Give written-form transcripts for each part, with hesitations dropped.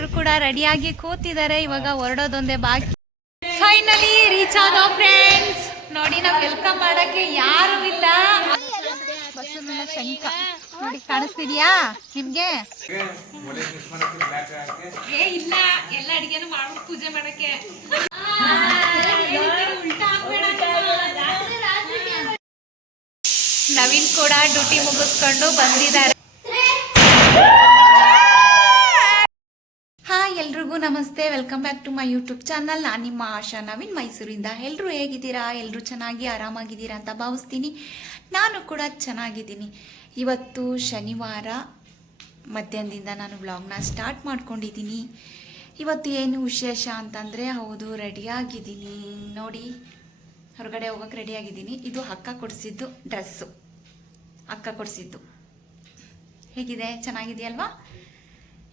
ಎಲ್ರು ಕೂಡ ರೆಡಿಯಾಗಿ ಕೂತಿದ್ದಾರೆ. ಇವಾಗ ಹೊರಡೋದೊಂದೇ ಬಾಕಿ. ಫೈನಲಿ ರೀಚ್ ಆದೋ ಫ್ರೆಂಡ್ಸ್. ನೋಡಿ ನಾವು ವೆಲ್ಕಮ್ ಮಾಡಕ್ಕೆ ಯಾರು ಇಲ್ಲ. ಬಸವನ ಶಂಕ ನೋಡಿ ಕಾಣಿಸ್ತಿದ್ಯಾ ನಿಮ್ಗೆ? ಏ ಇಲ್ಲ, ಎಲ್ಲ ಅಡಿಗೆನು ಮಾಡ್ಬಿಟ್ಟು ಪೂಜೆ ಮಾಡಕ್ಕೆ. ನವೀನ್ ಕೂಡ ಡ್ಯೂಟಿ ಮುಗಿಸ್ಕೊಂಡು ಬಂದಿದ್ದಾರೆ. ಹಾಯ್ ಎಲ್ರಿಗೂ ನಮಸ್ತೆ, welcome back to my YouTube channel. ನಾನು ನಿಮ್ಮ ಆಶಾ ನವೀನ್, ಮೈಸೂರಿಂದ. ಎಲ್ಲರೂ ಹೇಗಿದ್ದೀರಾ? ಎಲ್ಲರೂ ಚೆನ್ನಾಗಿ ಆರಾಮಾಗಿದ್ದೀರಾ ಅಂತ ಭಾವಿಸ್ತೀನಿ. ನಾನು ಕೂಡ ಚೆನ್ನಾಗಿದ್ದೀನಿ. ಇವತ್ತು ಶನಿವಾರ ಮಧ್ಯಾಹ್ನದಿಂದ ನಾನು ವ್ಲಾಗ್ನ ಸ್ಟಾರ್ಟ್ ಮಾಡ್ಕೊಂಡಿದ್ದೀನಿ. ಇವತ್ತು ಏನು ವಿಶೇಷ ಅಂತಂದರೆ, ಹೌದು ರೆಡಿಯಾಗಿದ್ದೀನಿ ನೋಡಿ, ಹೊರಗಡೆ ಹೋಗೋಕೆ ರೆಡಿಯಾಗಿದ್ದೀನಿ. ಇದು ಅಕ್ಕ ಕೊಡಿಸಿದ್ದು ಡ್ರೆಸ್ಸು, ಅಕ್ಕ ಕೊಡಿಸಿದ್ದು. ಹೇಗಿದೆ? ಚೆನ್ನಾಗಿದೆಯಲ್ವಾ?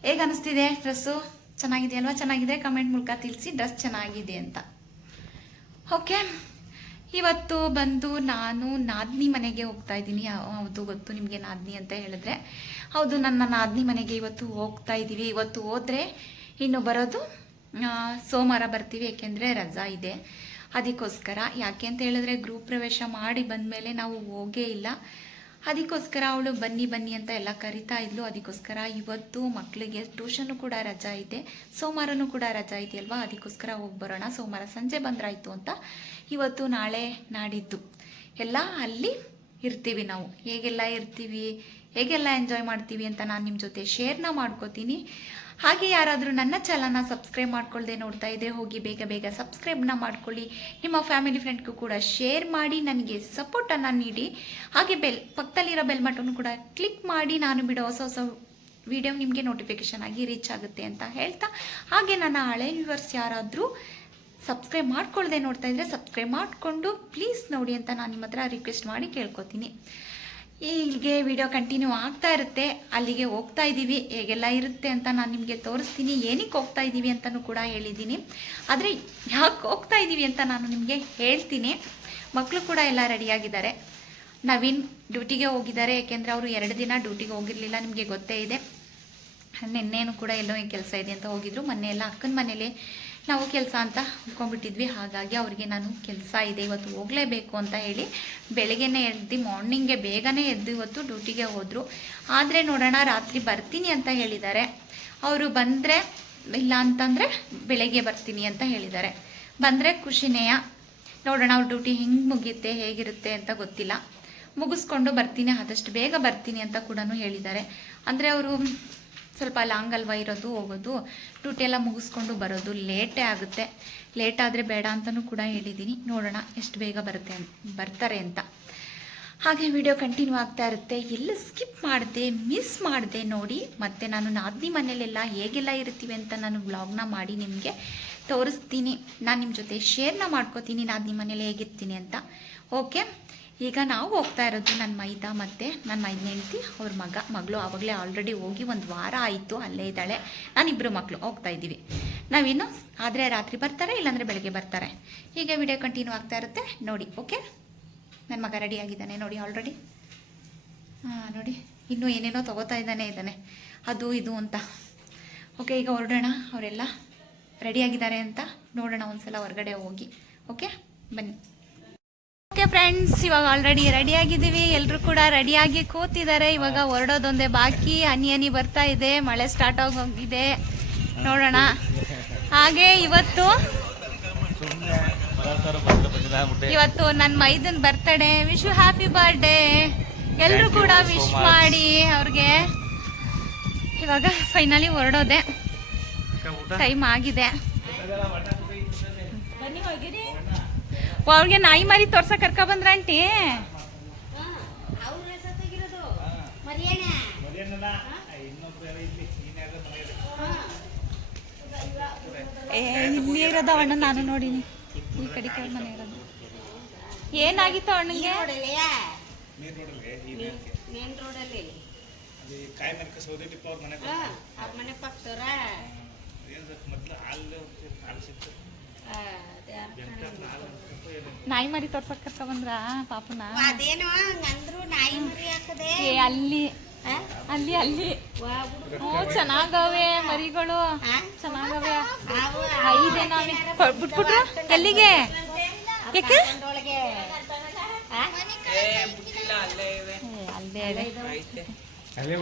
ಹೇಗೆ ಅನಿಸ್ತಿದೆ ಡ್ರೆಸ್ಸು? ಚೆನ್ನಾಗಿದೆಯಲ್ವಾ? ಚೆನ್ನಾಗಿದೆ ಕಮೆಂಟ್ ಮೂಲಕ ತಿಳಿಸಿ ಡ್ರೆಸ್ ಚೆನ್ನಾಗಿದೆ ಅಂತ. ಓಕೆ, ಇವತ್ತು ಬಂದು ನಾನು ನಾದ್ನಿ ಮನೆಗೆ ಹೋಗ್ತಾ ಇದ್ದೀನಿ. ಹೌದು, ಗೊತ್ತು ನಿಮಗೆ ನಾದ್ನಿ ಅಂತ ಹೇಳಿದ್ರೆ. ಹೌದು, ನನ್ನ ನಾದ್ನಿ ಮನೆಗೆ ಇವತ್ತು ಹೋಗ್ತಾ ಇದ್ದೀವಿ. ಇವತ್ತು ಹೋದರೆ ಇನ್ನು ಬರೋದು ಸೋಮವಾರ ಬರ್ತೀವಿ, ಏಕೆಂದರೆ ರಜಾ ಇದೆ. ಅದಕ್ಕೋಸ್ಕರ. ಯಾಕೆ ಅಂತ ಹೇಳಿದ್ರೆ ಗೃಹ ಪ್ರವೇಶ ಮಾಡಿ ಬಂದಮೇಲೆ ನಾವು ಹೋಗೇ ಇಲ್ಲ. ಅದಕ್ಕೋಸ್ಕರ ಅವಳು ಬನ್ನಿ ಬನ್ನಿ ಅಂತ ಎಲ್ಲ ಕರಿತಾ ಇದ್ಲು. ಅದಕ್ಕೋಸ್ಕರ ಇವತ್ತು ಮಕ್ಕಳಿಗೆ ಟ್ಯೂಷನ್ನು ಕೂಡ ರಜಾ ಇದೆ, ಸೋಮವಾರನೂ ಕೂಡ ರಜಾ ಇದೆಯಲ್ವಾ, ಅದಕ್ಕೋಸ್ಕರ ಹೋಗಿ ಬರೋಣ. ಸೋಮವಾರ ಸಂಜೆ ಬಂದ್ರಾಯ್ತು ಅಂತ. ಇವತ್ತು ನಾಳೆ ನಾಡಿದ್ದು ಎಲ್ಲ ಅಲ್ಲಿ ಇರ್ತೀವಿ ನಾವು. ಹೇಗೆಲ್ಲ ಇರ್ತೀವಿ, ಹೇಗೆಲ್ಲ ಎಂಜಾಯ್ ಮಾಡ್ತೀವಿ ಅಂತ ನಾನು ನಿಮ್ಮ ಜೊತೆ ಶೇರ್ನ ಮಾಡ್ಕೋತೀನಿ. ಹಾಗೆ ಯಾರಾದರೂ ನನ್ನ ಚಾನಲ್ನ ಸಬ್ಸ್ಕ್ರೈಬ್ ಮಾಡ್ಕೊಳ್ಳದೆ ನೋಡ್ತಾ ಇದ್ದರೆ ಹೋಗಿ ಬೇಗ ಬೇಗ ಸಬ್ಸ್ಕ್ರೈಬ್ನ ಮಾಡ್ಕೊಳ್ಳಿ. ನಿಮ್ಮ ಫ್ಯಾಮಿಲಿ ಫ್ರೆಂಡ್ಗೂ ಕೂಡ ಶೇರ್ ಮಾಡಿ ನನಗೆ ಸಪೋರ್ಟನ್ನು ನೀಡಿ. ಹಾಗೆ ಪಕ್ಕದಲ್ಲಿರೋ ಬೆಲ್ ಬಟನ್ ಕೂಡ ಕ್ಲಿಕ್ ಮಾಡಿ ನಾನು ಬಿಡೋ ಹೊಸ ಹೊಸ ವಿಡಿಯೋ ನಿಮಗೆ ನೋಟಿಫಿಕೇಶನ್ ಆಗಿ ರೀಚ್ ಆಗುತ್ತೆ ಅಂತ ಹೇಳ್ತಾ, ಹಾಗೆ ನನ್ನ ಹಳೆ ವ್ಯೂವರ್ಸ್ ಯಾರಾದರೂ ಸಬ್ಸ್ಕ್ರೈಬ್ ಮಾಡ್ಕೊಳ್ಳದೆ ನೋಡ್ತಾ ಇದ್ದರೆ ಸಬ್ಸ್ಕ್ರೈಬ್ ಮಾಡಿಕೊಂಡು ಪ್ಲೀಸ್ ನೋಡಿ ಅಂತ ನಾನು ನಿಮ್ಮ ಹತ್ರ ರಿಕ್ವೆಸ್ಟ್ ಮಾಡಿ ಕೇಳ್ಕೊತೀನಿ. ಇಲ್ಲಿಗೆ ವಿಡಿಯೋ ಕಂಟಿನ್ಯೂ ಆಗ್ತಾ ಇರುತ್ತೆ. ಅಲ್ಲಿಗೆ ಹೋಗ್ತಾ ಇದ್ದೀವಿ, ಹೇಗೆಲ್ಲ ಇರುತ್ತೆ ಅಂತ ನಾನು ನಿಮಗೆ ತೋರಿಸ್ತೀನಿ. ಏನಕ್ಕೆ ಹೋಗ್ತಾ ಇದ್ದೀವಿ ಅಂತಲೂ ಕೂಡ ಹೇಳಿದ್ದೀನಿ. ಆದರೆ ಯಾಕೆ ಹೋಗ್ತಾ ಇದ್ದೀವಿ ಅಂತ ನಾನು ನಿಮಗೆ ಹೇಳ್ತೀನಿ. ಮಕ್ಕಳು ಕೂಡ ಎಲ್ಲ ರೆಡಿಯಾಗಿದ್ದಾರೆ. ನವೀನ್ ಡ್ಯೂಟಿಗೆ ಹೋಗಿದ್ದಾರೆ, ಏಕೆಂದರೆ ಅವರು 2 ದಿನ ಡ್ಯೂಟಿಗೆ ಹೋಗಿರಲಿಲ್ಲ, ನಿಮಗೆ ಗೊತ್ತೇ ಇದೆ. ನಿನ್ನೇನು ಕೂಡ ಎಲ್ಲೋ ಕೆಲಸ ಇದೆ ಅಂತ ಹೋಗಿದ್ರು. ಮೊನ್ನೆ ಎಲ್ಲ ಅಕ್ಕನ ಮನೇಲಿ ನಾವು ಕೆಲಸ ಅಂತ ಅಂದ್ಕೊಂಡ್ಬಿಟ್ಟಿದ್ವಿ. ಹಾಗಾಗಿ ಅವರಿಗೆ ನಾನು ಕೆಲಸ ಇದೆ ಇವತ್ತು ಹೋಗಲೇಬೇಕು ಅಂತ ಹೇಳಿ ಬೆಳಗ್ಗೆನೇ ಎದ್ದು ಮಾರ್ನಿಂಗ್ಗೆ ಬೇಗನೆ ಎದ್ದು ಇವತ್ತು ಡ್ಯೂಟಿಗೆ ಹೋದರು. ಆದರೆ ನೋಡೋಣ, ರಾತ್ರಿ ಬರ್ತೀನಿ ಅಂತ ಹೇಳಿದ್ದಾರೆ. ಅವರು ಬಂದರೆ, ಇಲ್ಲ ಅಂತಂದರೆ ಬೆಳಗ್ಗೆ ಬರ್ತೀನಿ ಅಂತ ಹೇಳಿದ್ದಾರೆ. ಬಂದರೆ ಖುಷಿನೇಯ. ನೋಡೋಣ ಅವ್ರ ಡ್ಯೂಟಿ ಹೆಂಗೆ ಮುಗಿಯುತ್ತೆ, ಹೇಗಿರುತ್ತೆ ಅಂತ ಗೊತ್ತಿಲ್ಲ. ಮುಗಿಸ್ಕೊಂಡು ಬರ್ತೀನಿ, ಆದಷ್ಟು ಬೇಗ ಬರ್ತೀನಿ ಅಂತ ಕೂಡ ಹೇಳಿದ್ದಾರೆ. ಅಂದರೆ ಅವರು ಸ್ವಲ್ಪ ಲಾಂಗ್ ಅಲ್ವಾ ಇರೋದು, ಹೋಗೋದು, ಡ್ಯೂಟಿ ಎಲ್ಲ ಮುಗಿಸ್ಕೊಂಡು ಬರೋದು ಲೇಟೇ ಆಗುತ್ತೆ. ಲೇಟ್ ಆದರೆ ಬೇಡ ಅಂತಲೂ ಕೂಡ ಹೇಳಿದ್ದೀನಿ. ನೋಡೋಣ ಎಷ್ಟು ಬೇಗ ಬರ್ತಾರೆ ಅಂತ. ಹಾಗೆ ವಿಡಿಯೋ ಕಂಟಿನ್ಯೂ ಆಗ್ತಾ ಇರುತ್ತೆ. ಎಲ್ಲ ಸ್ಕಿಪ್ ಮಾಡಿದೆ, ಮಿಸ್ ಮಾಡಿದೆ ನೋಡಿ. ಮತ್ತು ನಾನು ನಾದ್ನಿ ಮನೇಲೆಲ್ಲ ಹೇಗೆಲ್ಲ ಇರ್ತೀವಿ ಅಂತ ನಾನು ವ್ಲಾಗ್ನ ಮಾಡಿ ನಿಮಗೆ ತೋರಿಸ್ತೀನಿ. ನಾನು ನಿಮ್ಮ ಜೊತೆ ಶೇರ್ನ ಮಾಡ್ಕೋತೀನಿ ನಾದ್ನಿ ಮನೇಲಿ ಹೇಗಿರ್ತೀನಿ ಅಂತ. ಓಕೆ, ಈಗ ನಾವು ಹೋಗ್ತಾ ಇರೋದು ನನ್ನ ಮೈದ ಮತ್ತು ನನ್ನ ಮೈದನ ಹೆಂಡತಿ, ಅವ್ರ ಮಗಳು ಆವಾಗಲೇ ಆಲ್ರೆಡಿ ಹೋಗಿ 1 ವಾರ ಆಯಿತು, ಅಲ್ಲೇ ಇದ್ದಾಳೆ. ನಾನಿಬ್ಬರು ಮಕ್ಕಳು ಹೋಗ್ತಾ ಇದ್ದೀವಿ. ನಾವಿನ್ನು ಆದರೆ ರಾತ್ರಿ ಬರ್ತಾರೆ, ಇಲ್ಲಾಂದರೆ ಬೆಳಗ್ಗೆ ಬರ್ತಾರೆ. ಹೀಗೆ ವಿಡಿಯೋ ಕಂಟಿನ್ಯೂ ಆಗ್ತಾ ಇರುತ್ತೆ ನೋಡಿ. ಓಕೆ, ನನ್ನ ಮಗ ರೆಡಿ ಆಗಿದ್ದಾನೆ ನೋಡಿ ಆಲ್ರೆಡಿ. ನೋಡಿ ಇನ್ನೂ ಏನೇನೋ ತೊಗೋತಾ ಇದ್ದಾನೆ ಅದು ಇದು ಅಂತ. ಓಕೆ, ಈಗ ಹೊರಡೋಣ. ಅವರೆಲ್ಲ ರೆಡಿಯಾಗಿದ್ದಾರೆ ಅಂತ ನೋಡೋಣ ಒಂದ್ಸಲ ಹೊರಗಡೆ ಹೋಗಿ. ಓಕೆ, ಬನ್ನಿ. ಓಕೆ ಫ್ರೆಂಡ್ಸ್, ಇವಾಗ ಆಲ್ರೆಡಿ ರೆಡಿಯಾಗಿದ್ದೀವಿ. ಎಲ್ಲರೂ ಕೂಡ ರೆಡಿಯಾಗಿ ಕೂತಿದ್ದಾರೆ. ಇವಾಗ ಹೊರಡೋದೊಂದೇ ಬಾಕಿ. ಹನಿ ಬರ್ತಾ ಇದೆ, ಮಳೆ ಸ್ಟಾರ್ಟ್ ಆಗೋಗಿದೆ. ನೋಡೋಣ. ಹಾಗೆ ಇವತ್ತು ನನ್ನ ಮೈದನ್ birthday. Wish you happy birthday. ಎಲ್ಲರೂ ಕೂಡ ವಿಶ್ ಮಾಡಿ ಅವ್ರಿಗೆ. ಇವಾಗ ಫೈನಲಿ ಹೊರಡೋದೆ, ಟೈಮ್ ಆಗಿದೆ. ಅವ್ರಿಗೆ ನಾಯಿ ಮರಿ ತೋರ್ಸಕ್ ಕರ್ಕ ಬಂದ್ರ ಆಂಟಿ? ಇಲ್ಲಿ ಇರೋದು ಅಣ್ಣ, ನಾನು ನೋಡಿನಿ ಈ ಕಡೆ ಮನೆ ಇರೋದು. ಏನಾಗಿತ್ತು ಅಣ್ಣಗೆ? ನಾಯಿ ಮರಿ ತೋರ್ಸಕ್ ಕರ್ಕ ಬಂದ್ರ ಪಾಪನ? ಅಲ್ಲಿ ಅಲ್ಲಿ ಅಲ್ಲಿ ಚೆನ್ನಾಗವೆ ಮರಿಗಳು ಚೆನ್ನಾಗವೆ. 5 ಬಿಟ್ಬಿಟ್ರು ಎಲ್ಲಿಗೆ? ಯಾಕೆ ಅಲ್ಲೇ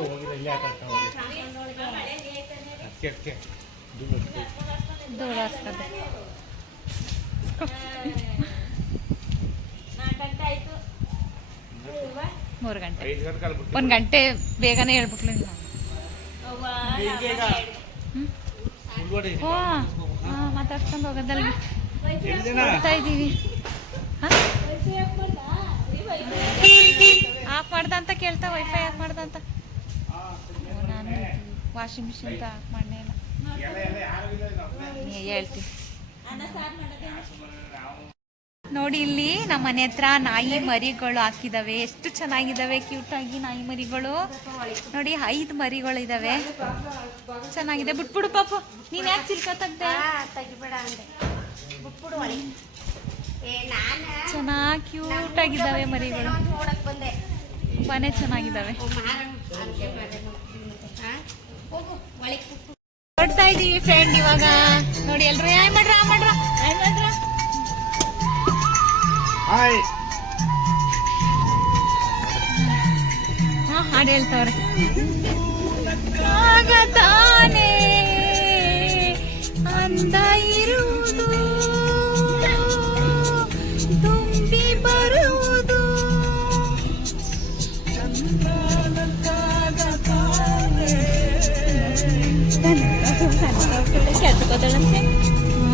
ಧೂಳು ಹಾಕ್ತದೆ. 3 ಗಂಟೆ 1 ಗಂಟೆ ಬೇಗನೆ ಹೇಳ್ಬಿಟ್ಲು. ಮಾತಾಡ್ಸ್ಕೊಂಡು ಹೋಗೋದಲ್ಲಿ ಹೋಗ್ತಾ ಇದ್ದೀವಿ. ಆಫ್ ಮಾಡ್ದ ಅಂತ ಕೇಳ್ತಾ ವೈಫೈ ಆಫ್ ಮಾಡ್ದ ಅಂತ. ನಾನು ವಾಷಿಂಗ್ ಮಿಷಿನ್ ಆಫ್ ಮಾಡೇ ಇಲ್ಲ. ಹೇಳ್ತೀನಿ ನೋಡಿ. ಇಲ್ಲಿ ನಮ್ಮ ಮನೆ ಹತ್ರ ನಾಯಿ ಮರಿಗಳು ಹಾಕಿದಾವೆ. ಎಷ್ಟು ಚೆನ್ನಾಗಿದ್ದಾವೆ, ಕ್ಯೂಟ್ ಆಗಿ ನಾಯಿ ಮರಿಗಳು ನೋಡಿ. 5 ಮರಿಗಳು ಇದಾವೆ. ಚೆನ್ನಾಗಿದೆ. ಬಿಟ್ಬಿಡು ಪಾಪು, ನೀನ್ ಯಾಕೆ ಚಿಲ್ಕ ತೆಗ್ದೆ? ಚೆನ್ನಾಗಿ ಕ್ಯೂಟ್ ಆಗಿದ್ದಾವೆ ಮರಿಗಳು. ತುಂಬಾನೇ ಚೆನ್ನಾಗಿದ್ದಾವೆ. ಹೊಡ್ತಾ ಇದೀವಿ ಫ್ರೆಂಡ್ ಇವಾಗ ನೋಡಿ. ಎಲ್ರು ಹಾಯ್ ಮಾಡ್ರ ಹಾಡು ಹೇಳ್ತಾವ್ರೆ. ತಾನೇ ಅಂದ ಇರುವುದು ತುಂಬಿ ಬರುವುದು ಕೆಲ್ಸಕ್ಕೋತಾಳಂತೆ.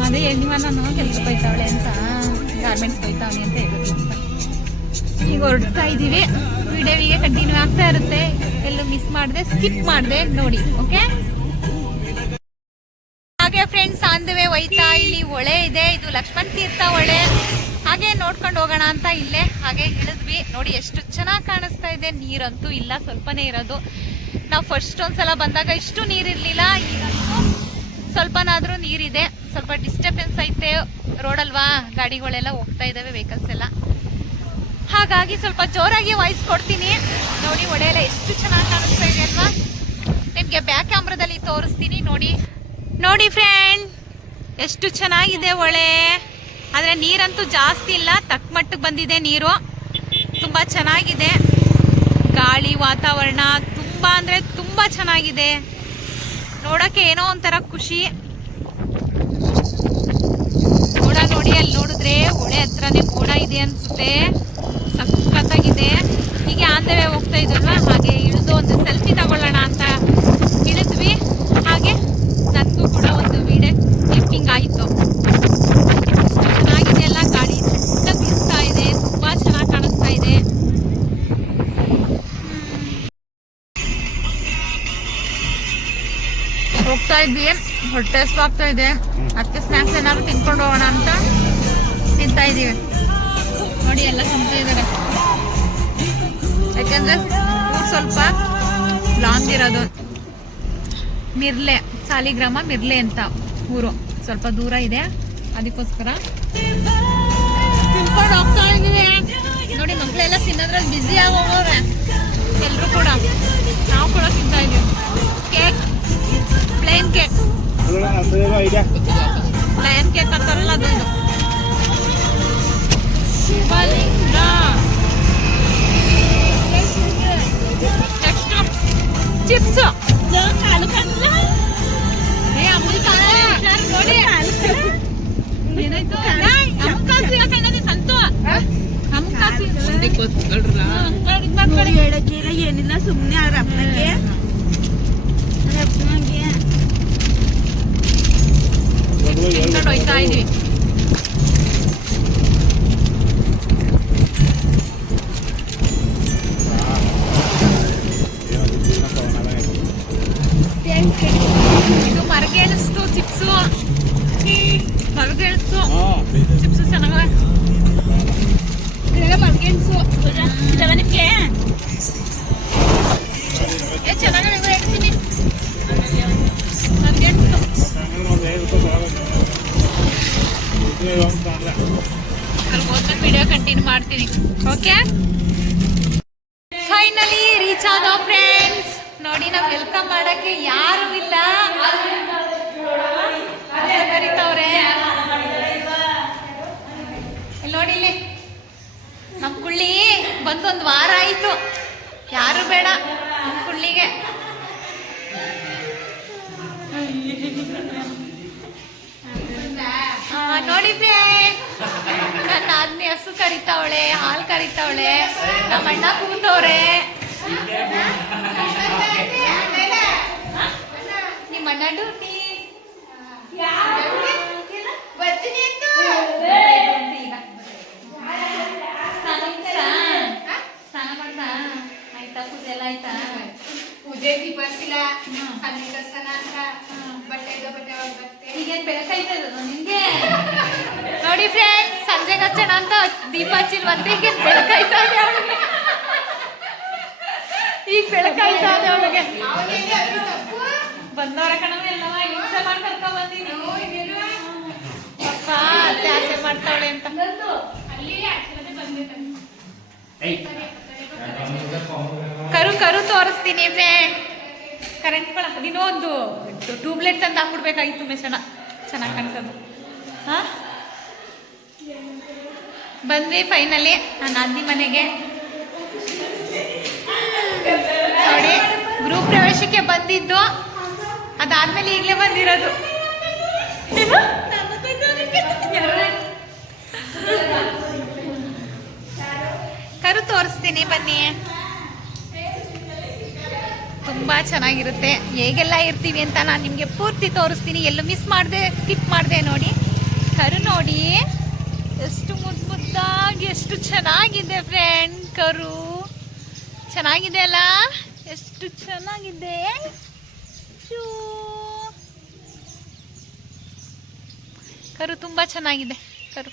ಅದೇ ಹೇಳಿವ ನಾನು ಕೆಲ್ಸಕ್ಕೆ ಹೋಯ್ತಾವಳೆ ಅಂತ, ಗಾರ್ಮೆಂಟ್ಸ್ ಹೋಯ್ತಾವಣಿ ಅಂತ ಹೇಳಿದ್ರು. ಈಗ ಹೊರಡ್ತಾ ಇದ್ದೀವಿ. ವಿಡಿಯೋವಿಗೆ ಕಂಟಿನ್ಯೂ ಆಗ್ತಾ ಇರುತ್ತೆ. ಎಲ್ಲೂ ಮಿಸ್ ಮಾಡಿದೆ, ಸ್ಕಿಪ್ ಮಾಡಿದೆ ನೋಡಿ. ಓಕೆ. ಹಾಗೆ ಫ್ರೆಂಡ್ಸ್ ಆಂದವೇ ಹೋಯ್ತಾ. ಇಲ್ಲಿ ಹೊಳೆ ಇದೆ, ಇದು ಲಕ್ಷ್ಮಣ ತೀರ್ಥ ಹೊಳೆ. ಹಾಗೆ ನೋಡ್ಕೊಂಡು ಹೋಗೋಣ ಅಂತ ಇಲ್ಲೇ ಹಾಗೆ ಇಳಿದ್ವಿ ನೋಡಿ. ಎಷ್ಟು ಚೆನ್ನಾಗಿ ಕಾಣಿಸ್ತಾ ಇದೆ. ನೀರಂತೂ ಇಲ್ಲ, ಸ್ವಲ್ಪನೇ ಇರೋದು. ನಾವು ಫಸ್ಟ್ ಒಂದ್ಸಲ ಬಂದಾಗ ಇಷ್ಟು ನೀರಿರ್ಲಿಲ್ಲ. ಈಗಂತೂ ಸ್ವಲ್ಪನಾದ್ರೂ ನೀರಿದೆ. ಸ್ವಲ್ಪ ಡಿಸ್ಟರ್ಬೆನ್ಸ್ ಐತೆ ರೋಡಲ್ವಾ, ಗಾಡಿಗಳೆಲ್ಲ ಹೋಗ್ತಾ ಇದಾವೆ, ವೆಹಿಕಲ್ಸ್ ಎಲ್ಲ. ಹಾಗಾಗಿ ಸ್ವಲ್ಪ ಜೋರಾಗಿ ವಾಯ್ಸ್ ಕೊಡ್ತೀನಿ ನೋಡಿ. ಹೊಳೆಯೆಲ್ಲ ಎಷ್ಟು ಚೆನ್ನಾಗಿ ಕಾಣಿಸ್ತಾ ಇದೆ ಅಲ್ವಾ. ನಿಮ್ಗೆ ಬ್ಯಾಕ್ ಕ್ಯಾಮ್ರಾದಲ್ಲಿ ತೋರಿಸ್ತೀನಿ ನೋಡಿ. ನೋಡಿ ಫ್ರೆಂಡ್, ಎಷ್ಟು ಚೆನ್ನಾಗಿದೆ ಹೊಳೆ. ಆದ್ರೆ ನೀರಂತೂ ಜಾಸ್ತಿ ಇಲ್ಲ, ತಕ್ಕ ಮಟ್ಟಿಗೆ ಬಂದಿದೆ ನೀರು. ತುಂಬಾ ಚೆನ್ನಾಗಿದೆ. ಗಾಳಿ, ವಾತಾವರಣ ತುಂಬಾ ಅಂದ್ರೆ ತುಂಬಾ ಚೆನ್ನಾಗಿದೆ. ನೋಡಕ್ಕೆ ಏನೋ ಒಂಥರ ಖುಷಿ. ಮೋಡ ನೋಡಿ, ಅಲ್ಲಿ ನೋಡಿದ್ರೆ ಹೊಳೆ ಹತ್ರನೇ ಮೋಡ ಇದೆ ಅನ್ಸುತ್ತೆ. ಸಖತ್ತಾಗಿದೆ. ಹೀಗೆ ಆಂದವೇ ಹೋಗ್ತಾ ಇದ್ವಲ್ವಾ, ಹಾಗೆ ಇಳಿದು ಒಂದು ಸೆಲ್ಫಿ ತಗೊಳ್ಳೋಣ ಅಂತ ಇಳಿದ್ವಿ. ಹಾಗೆ ನನಗೂ ಕೂಡ ಒಂದು ವಿಡಿಯೋ ಕ್ಲಿಪ್ಪಿಂಗ್ ಆಯಿತು. ಎಷ್ಟು ಚೆನ್ನಾಗಿದೆ ಅಲ್ಲ. ಗಾಳಿ ಚೆನ್ನಾಗಿ ಬೀಸ್ತಾ ಇದೆ, ತುಂಬಾ ಚೆನ್ನಾಗಿ ಕಾಣಿಸ್ತಾ ಇದೆ. ಹೋಗ್ತಾ ಇದ್ವಿ, ಹೊಟ್ಟೆ ಹಸ್ವಾಗ್ತಾ ಇದೆ. ಅದಕ್ಕೆ ಸ್ನ್ಯಾಕ್ಸ್ ಏನಾದ್ರು ತಿನ್ಕೊಂಡು ಹೋಗೋಣ ಅಂತ ತಿಂತಾ ಇದೀವಿ ನೋಡಿ. ಎಲ್ಲ ತಿಂತಾ ಇದ್ದಾರೆ, ಯಾಕೆಂದ್ರೆ ಸ್ವಲ್ಪ ಲಾಂಗ್ ಇರೋದು. ಮಿರ್ಲೆ, ಸಾಲಿಗ್ರಾಮ ಮಿರ್ಲೆ ಅಂತ ಊರು, ಸ್ವಲ್ಪ ದೂರ ಇದೆ. ಅದಕ್ಕೋಸ್ಕರ ತಿನ್ಕೊಂಡು ಹೋಗ್ತಾ ಇದೀವಿ ನೋಡಿ. ಮಕ್ಕಳೆಲ್ಲ ತಿನ್ನೋದ್ರಲ್ಲಿ ಬ್ಯುಸಿ ಆಗೋವ್ರೆ ಎಲ್ರು ಕೂಡ. ನಾವು ಕೂಡ ತಿಂತಾ ಇದೀವಿ. Cake, plain cake, plain cake ಅಂತಾರಲ್ಲ ಅದು. Next chips. ಏನಿಲ್ಲ, ಸುಮ್ನೆ ಅವ್ರ ಅಪ್ಪನಿಗೆ ಹೋಯ್ತಾ ಇದೀವಿ. ಇದು ಮರಗೆಣಸ್ತು ಚಿಪ್ಸು. ಮರಗೆಣಸು ಚಿಪ್ಸು ಚೆನ್ನಾಗ. ಮರಗೆಣಸು ನಿಮ್ಗೆ ಚೆನ್ನಾಗಿ ಹೇಳ್ತೀನಿ. ಮರಗೆಣಸು ಅಲ್ಲಿ ಹೋದ್ಮೇಲೆ ವಿಡಿಯೋ ಕಂಟಿನ್ಯೂ ಮಾಡ್ತೀನಿ. ಓಕೆ. ಫೈನಲಿ ರೀಚ್ ಆದ ಫ್ರೆಂಡ್ಸ್. ನೋಡಿ ನಾವು ವೆಲ್ಕಮ್ ಮಾಡಕ್ಕೆ ಯಾರು ಇಲ್ಲ, ಕರೀತವ್ರೆ. ಇಲ್ಲಿ ನೋಡಿ, ಇಲ್ಲಿ ನಮ್ ಕುಳ್ಳಿ ಬಂದೊಂದು ವಾರ ಆಯ್ತು, ಯಾರು ಬೇಡ ನಮ್ ಕುಳ್ಳಿಗೆ. ನೋಡಿ ನನ್ನ ಆದ್ಮಿ ಹಸು ಕರಿತಾವಳೆ, ಹಾಲು ಕರಿತಾವಳೆ, ನಮ್ಮ ಅಣ್ಣ ಕೂತವ್ರೆ. ನಿಮ್ಮ ಅಣ್ಣ ಡ್ಯೂಟಿ ಸ್ನಾನ ಮಾಡ್ದ ಆಯ್ತಾ? ಪೂಜೆ ಎಲ್ಲ ಆಯ್ತಾ? ಪೂಜೆ ದೀಪಸಿಲ್ಲ ಬಟ್ಟೆ ಈಗೇನ್ ಬೆಳಕಾಯ್ತದ ನಿಮ್ಗೆ? ನೋಡಿ ಫ್ರೆಂಡ್, ಸಂಜೆಗೆ ಹಚ್ಚೋಣ ಅಂತ ದೀಪ ಹಚ್ಚಿಲ್ವಂತೆ, ಈಗ ಬೆಳಕಾಯ್ತಾ ಇದೆ ಅವಳಿಗೆ. ಈಗ ಬೆಳಕಾಯ್ತಾ ಇದೆ ಅವಳಿಗೆ. ಬಂದವರ ಕಣವ ಎಲ್ಲವ ಹಿಂಸೆ ಮಾಡಿ ಕರ್ಕೊಂಡ್ ಬಂದೀನಿ. ಪಪ್ಪ ಅತ್ತೆ ಆಸೆ ಮಾಡ್ತಾವಳೆ ಅಂತ. ಕರು ಕರು ತೋರಿಸ್ತೀನಿ ಫ್ರೆಂಡ್. ಕರೆಂಟ್ ನೀನು ಒಂದು ಟ್ಯೂಬ್ಲೈಟ್ ತಂದು ಹಾಕ್ಬಿಡ್ಬೇಕಾಗಿತ್ತು ಮೆಸಣ, ಚೆನ್ನಾಗಿ ಕಾಣಿಸೋದು. ಹಾ, ಬಂದ್ವಿ ಫೈನಲಿ ನನ್ನ ಅಜ್ಜಿ ಮನೆಗೆ. ನೋಡಿ, ಗೃಹ ಪ್ರವೇಶಕ್ಕೆ ಬಂದಿದ್ದು, ಅದಾದ್ಮೇಲೆ ಈಗಲೇ ಬಂದಿರೋದು. ಕರು ತೋರಿಸ್ತೀನಿ ಬನ್ನಿ. ತುಂಬ ಚೆನ್ನಾಗಿರುತ್ತೆ. ಹೇಗೆಲ್ಲ ಇರ್ತೀವಿ ಅಂತ ನಾನು ನಿಮಗೆ ಪೂರ್ತಿ ತೋರಿಸ್ತೀನಿ, ಎಲ್ಲೂ ಮಿಸ್ ಮಾಡಿದೆ, ಸ್ಕಿಪ್ ಮಾಡಿದೆ. ನೋಡಿ ಕರು ನೋಡಿ ಎಷ್ಟು ಮುದ್ದಾಗಿ, ಎಷ್ಟು ಚೆನ್ನಾಗಿದೆ ಫ್ರೆಂಡ್. ಕರು ಚೆನ್ನಾಗಿದೆ ಅಲ್ಲ, ಎಷ್ಟು ಚೆನ್ನಾಗಿದೆ. ಕರು ತುಂಬ ಚೆನ್ನಾಗಿದೆ ಕರು.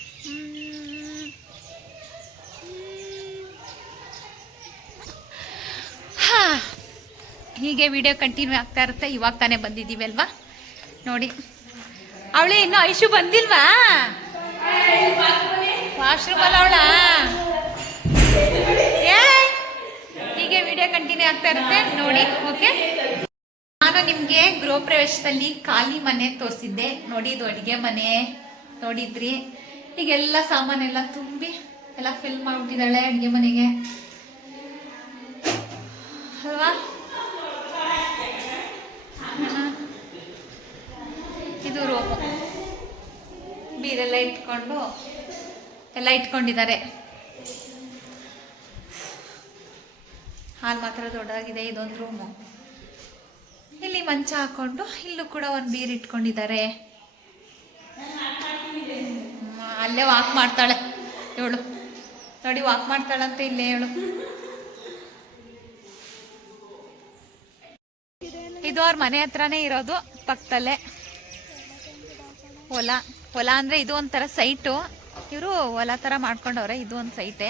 ಹಾ, ಹೀಗೆ ವಿಡಿಯೋ ಕಂಟಿನ್ಯೂ ಆಗ್ತಾ ಇರುತ್ತೆ. ಇವಾಗ ತಾನೇ ಬಂದಿದ್ದೀವಿ ಅಲ್ವಾ? ನೋಡಿ, ಅವಳೇ ಇನ್ನು ಐಶು ಬಂದಿಲ್ವಾ? ವಾಶ್ರೂಮ್ ಅಲ್ಲ ಅವಳ. ಹೀಗೆ ವಿಡಿಯೋ ಕಂಟಿನ್ಯೂ ಆಗ್ತಾ ಇರುತ್ತೆ ನೋಡಿ. ಓಕೆ, ನಾನು ನಿಮಗೆ ಗೃಹ ಪ್ರವೇಶದಲ್ಲಿ ಖಾಲಿ ಮನೆ ತೋರಿಸಿದ್ದೆ. ನೋಡಿ, ಇದು ಅಡುಗೆ ಮನೆ ನೋಡಿದ್ರಿ. ಈಗೆಲ್ಲ ಸಾಮಾನೆಲ್ಲ ತುಂಬಿ ಎಲ್ಲ ಫಿಲ್ ಮಾಡ್ಬಿಟ್ಟಿದ್ದಾಳೆ ಅಡುಗೆ ಮನೆಗೆ ಅಲ್ವಾ? ಇದು ರೂಮು, ಬೀರೆಲ್ಲ ಇಟ್ಕೊಂಡು ಎಲ್ಲ ಇಟ್ಕೊಂಡಿದ್ದಾರೆ. ಹಾಲ್ ಮಾತ್ರ ದೊಡ್ಡದಾಗಿದೆ. ಇದೊಂದು ರೂಮು. ಇಲ್ಲಿ ಮಂಚ ಹಾಕೊಂಡು ಇಲ್ಲೂ ಕೂಡ ಒಂದು ಬೀರ್ ಇಟ್ಕೊಂಡಿದ್ದಾರೆ. ಅಲ್ಲೇ ವಾಕ್ ಮಾಡ್ತಾಳೆ ಇವಳು. ನೋಡಿ, ವಾಕ್ ಮಾಡ್ತಾಳಂತೆ ಇಲ್ಲೇ ಇವಳು. ಇದು ಅವ್ರ ಮನೆ ಹತ್ರನೇ ಇರೋದು, ಪಕ್ಕದಲ್ಲೇ ಹೊಲ. ಹೊಲ ಅಂದ್ರೆ ಇದು ಒಂಥರ ಸೈಟು. ಇವರು ಹೊಲ ತರ ಮಾಡ್ಕೊಂಡವ್ರೆ. ಇದು ಒಂದು ಸೈಟೆ.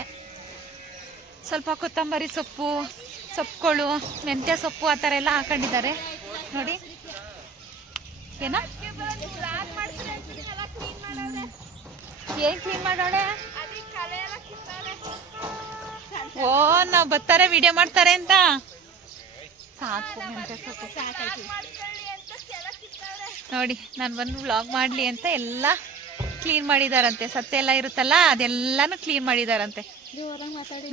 ಸ್ವಲ್ಪ ಕೊತ್ತಂಬರಿ ಸೊಪ್ಪುಗಳು, ಮೆಂತ್ಯ ಸೊಪ್ಪು ಆ ಥರ ಎಲ್ಲ ಹಾಕೊಂಡಿದ್ದಾರೆ. ನೋಡಿ, ಏನ ಏನ್ ಕ್ಲೀನ್ ಮಾಡೋಳೆ? ಓ, ನಾವು ಬರ್ತಾರೆ ವಿಡಿಯೋ ಮಾಡ್ತಾರೆ ಅಂತ. ಸಾಕು, ಮೆಂತ್ಯ ಸೊಪ್ಪು ನೋಡಿ. ನಾನು ಬಂದು ವ್ಲಾಗ್ ಮಾಡಲಿ ಅಂತ ಎಲ್ಲ ಕ್ಲೀನ್ ಮಾಡಿದಾರಂತೆ. ಸತ್ತೆ ಎಲ್ಲ ಇರುತ್ತಲ್ಲ, ಅದೆಲ್ಲಾನು ಕ್ಲೀನ್ ಮಾಡಿದಾರಂತೆ.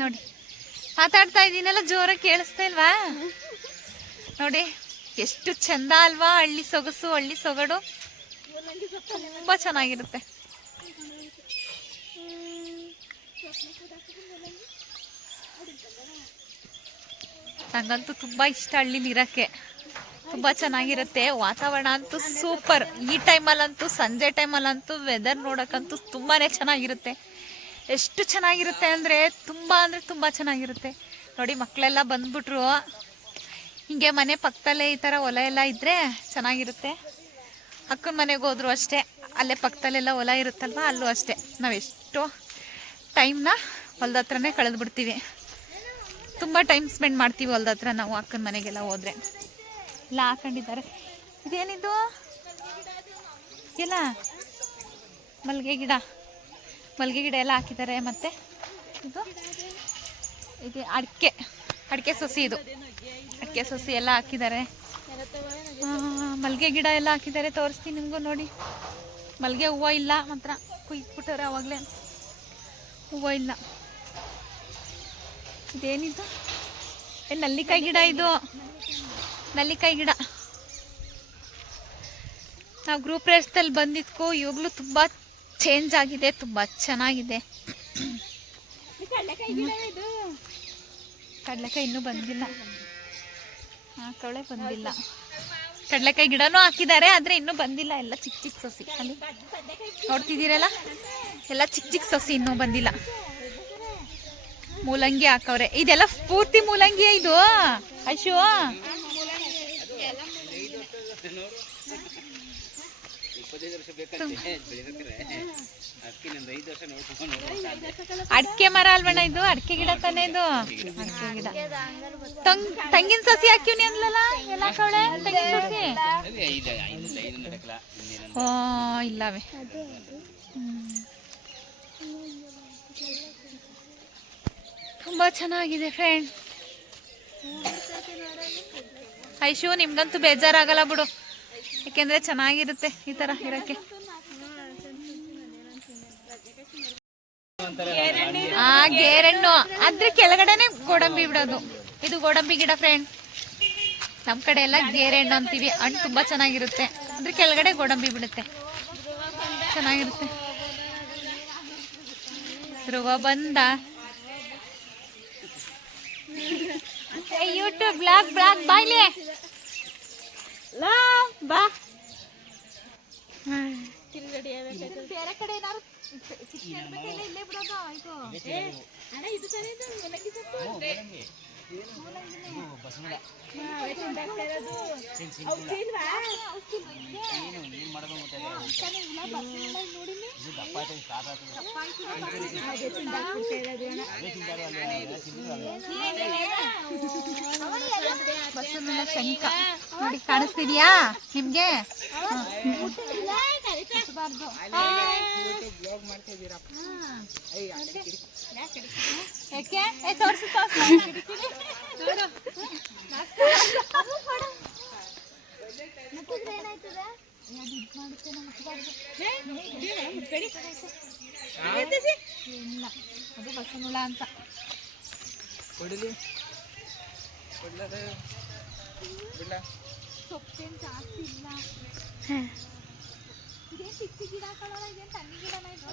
ನೋಡಿ, ಮಾತಾಡ್ತಾ ಇದ್ದೀನಲ್ಲ, ಜೋರಾಗಿ ಕೇಳಿಸ್ತಾ ಇಲ್ವಾ? ನೋಡಿ, ಎಷ್ಟು ಚಂದ ಅಲ್ವಾ? ಹಳ್ಳಿ ಸೊಗಸು, ಹಳ್ಳಿ ಸೊಗಡು ತುಂಬ ಚೆನ್ನಾಗಿರುತ್ತೆ. ನಂಗಂತೂ ತುಂಬ ಇಷ್ಟ ಹಳ್ಳಿಲಿ ಇರೋಕ್ಕೆ. ತುಂಬ ಚೆನ್ನಾಗಿರುತ್ತೆ. ವಾತಾವರಣ ಅಂತೂ ಸೂಪರ್. ಈ ಟೈಮಲ್ಲಂತೂ, ಸಂಜೆ ಟೈಮಲ್ಲಂತೂ ವೆದರ್ ನೋಡೋಕ್ಕಂತೂ ತುಂಬಾ ಚೆನ್ನಾಗಿರುತ್ತೆ. ಎಷ್ಟು ಚೆನ್ನಾಗಿರುತ್ತೆ ಅಂದರೆ ತುಂಬ ಚೆನ್ನಾಗಿರುತ್ತೆ. ನೋಡಿ, ಮಕ್ಕಳೆಲ್ಲ ಬಂದ್ಬಿಟ್ರು. ಹಿಂಗೆ ಮನೆ ಪಕ್ಕದಲ್ಲೇ ಈ ಥರ ಹೊಲ ಎಲ್ಲ ಇದ್ದರೆ ಚೆನ್ನಾಗಿರುತ್ತೆ. ಅಕ್ಕನ ಮನೆಗೆ ಹೋದ್ರು ಅಷ್ಟೇ, ಅಲ್ಲೇ ಪಕ್ಕದಲ್ಲೆಲ್ಲ ಹೊಲ ಇರುತ್ತಲ್ವ, ಅಲ್ಲೂ ಅಷ್ಟೇ. ನಾವೆಷ್ಟು ಟೈಮ್ನ ಹೊಲದ ಹತ್ರನೇ ಕಳೆದ್ಬಿಡ್ತೀವಿ. ತುಂಬ ಟೈಮ್ ಸ್ಪೆಂಡ್ ಮಾಡ್ತೀವಿ ಹೊಲದ ಹತ್ರ ನಾವು ಅಕ್ಕನ ಮನೆಗೆಲ್ಲ ಹೋದರೆ. ಎಲ್ಲ ಹಾಕೊಂಡಿದ್ದಾರೆ. ಇದೇನಿದು ಎಲ್ಲ ಮಲ್ಲಿಗೆ ಗಿಡ ಎಲ್ಲ ಹಾಕಿದ್ದಾರೆ. ಮತ್ತು ಇದು ಅಡಿಕೆ ಅಡಿಕೆ ಸೊಸಿ ಇದು. ಅಡಿಕೆ ಸೊಸಿ ಎಲ್ಲ ಹಾಕಿದ್ದಾರೆ. ಮಲ್ಲಿಗೆ ಗಿಡ ಎಲ್ಲ ಹಾಕಿದ್ದಾರೆ, ತೋರಿಸ್ತೀನಿ ನಿಮಗೂ ನೋಡಿ. ಮಲ್ಲಿಗೆ ಹೂವು ಇಲ್ಲ ಮಾತ್ರ, ಕುಯ್ಬಿಟ್ಟಾರೆ ಅವಾಗಲೇ, ಹೂವು ಇಲ್ಲ. ಇದೇನಿದು? ನಲ್ಲಿಕಾಯಿ ಗಿಡ ಇದು, ನಲ್ಲಿಕಾಯಿ ಗಿಡ. ನಾವು ಗ್ರೂಪ್ ರೇಸ್ದಲ್ಲಿ ಬಂದಿದ್ಕೋ ಇವಾಗಲೂ ತುಂಬ ಚೇಂಜ್ ಆಗಿದೆ, ತುಂಬ ಚೆನ್ನಾಗಿದೆ. ಕಡಲೆಕಾಯಿ ಇನ್ನೂ ಬಂದಿಲ್ಲ, ಕಳೆ ಬಂದಿಲ್ಲ. ಕಡಲೆಕಾಯಿ ಗಿಡನೂ ಹಾಕಿದ್ದಾರೆ, ಆದರೆ ಇನ್ನೂ ಬಂದಿಲ್ಲ. ಎಲ್ಲ ಚಿಕ್ಕ ಚಿಕ್ಕ ಸಸಿ ಅಲ್ಲಿ ನೋಡ್ತಿದ್ದೀರಲ್ಲ, ಎಲ್ಲ ಚಿಕ್ಕ ಚಿಕ್ಕ ಸಸಿ ಇನ್ನೂ ಬಂದಿಲ್ಲ. ಮೂಲಂಗಿ ಹಾಕವ್ರೆ. ಇದೆಲ್ಲ ಪೂರ್ತಿ ಮೂಲಂಗಿ ಇದು ಅಶು. ಅಡಿಕೆ ಮರ ಅಲ್ವಣ್ಣ ಇದು? ಅಡಿಕೆ ಗಿಡ ತಾನೇ ಇದು? ಅಡಿಕೆ ಗಿಡ. ತೆಂಗಿನ ಸಸಿ ಹಾಕಿವ್ನಿ ಅಂದ್ಲಲ್ಲ, ಎಲ್ಲ ಕವಳೆ ತೆಂಗಿನ ಸಸಿ. ಓ ಇಲ್ಲವೇ. ತುಂಬಾ ಚೆನ್ನಾಗಿದೆ ಫ್ರೆಂಡ್. ಐಶು ನಿಮ್ಗಂತೂ ಬೇಜಾರಾಗಲ್ಲ ಬಿಡು, ಯಾಕೆಂದ್ರೆ ಚೆನ್ನಾಗಿರುತ್ತೆ ಈ ತರ ಇರಕ್ಕೆ. ಗೇರೆಣ್ಣು ಅದ್ರ ಕೆಳಗಡೆನೆ ಗೋಡಂಬಿ ಬಿಡೋದು. ಇದು ಗೋಡಂಬಿ ಗಿಡ ಫ್ರೆಂಡ್. ನಮ್ ಕಡೆ ಎಲ್ಲ ಗೇರೆಣ್ಣು ಅಂತೀವಿ. ಹಣ್ಣು ತುಂಬಾ ಚೆನ್ನಾಗಿರುತ್ತೆ, ಅದ್ರ ಕೆಳಗಡೆ ಗೋಡಂಬಿ ಬಿಡುತ್ತೆ, ಚೆನ್ನಾಗಿರುತ್ತೆ. ಧ್ರುವ ಬಂದ. ಯೂಟ್ಯೂಬ್ ಬ್ಲಾಗ್ ಬಾಯ್ಲೆ ಬಾ. ಬೇರೆ ಕಡೆ ಏನಾದ್ರು ಇಲ್ಲೇ ಬಿಡೋದು. ಬಸವನ ಶಂಕ ನೋಡಿ, ಕಾಣಿಸ್ತಿದ್ಯಾ ನಿಮ್ಗೆ? ಯಾಕೆ ತೋರಿಸಿ ಇಲ್ಲ, ಅದು ಬಸವನುಳ ಅಂತ. ಸೊಪ್ಪೇನು ಜಾಸ್ತಿ ಇಲ್ಲ. ಇದೇನು ಚಿಕ್ಕ ಗಿಡ ಹಾಕೊಳ್ಳೋಣ, ಇದೇನು ತಣ್ಣಿ ಗಿಡನ ಇದು?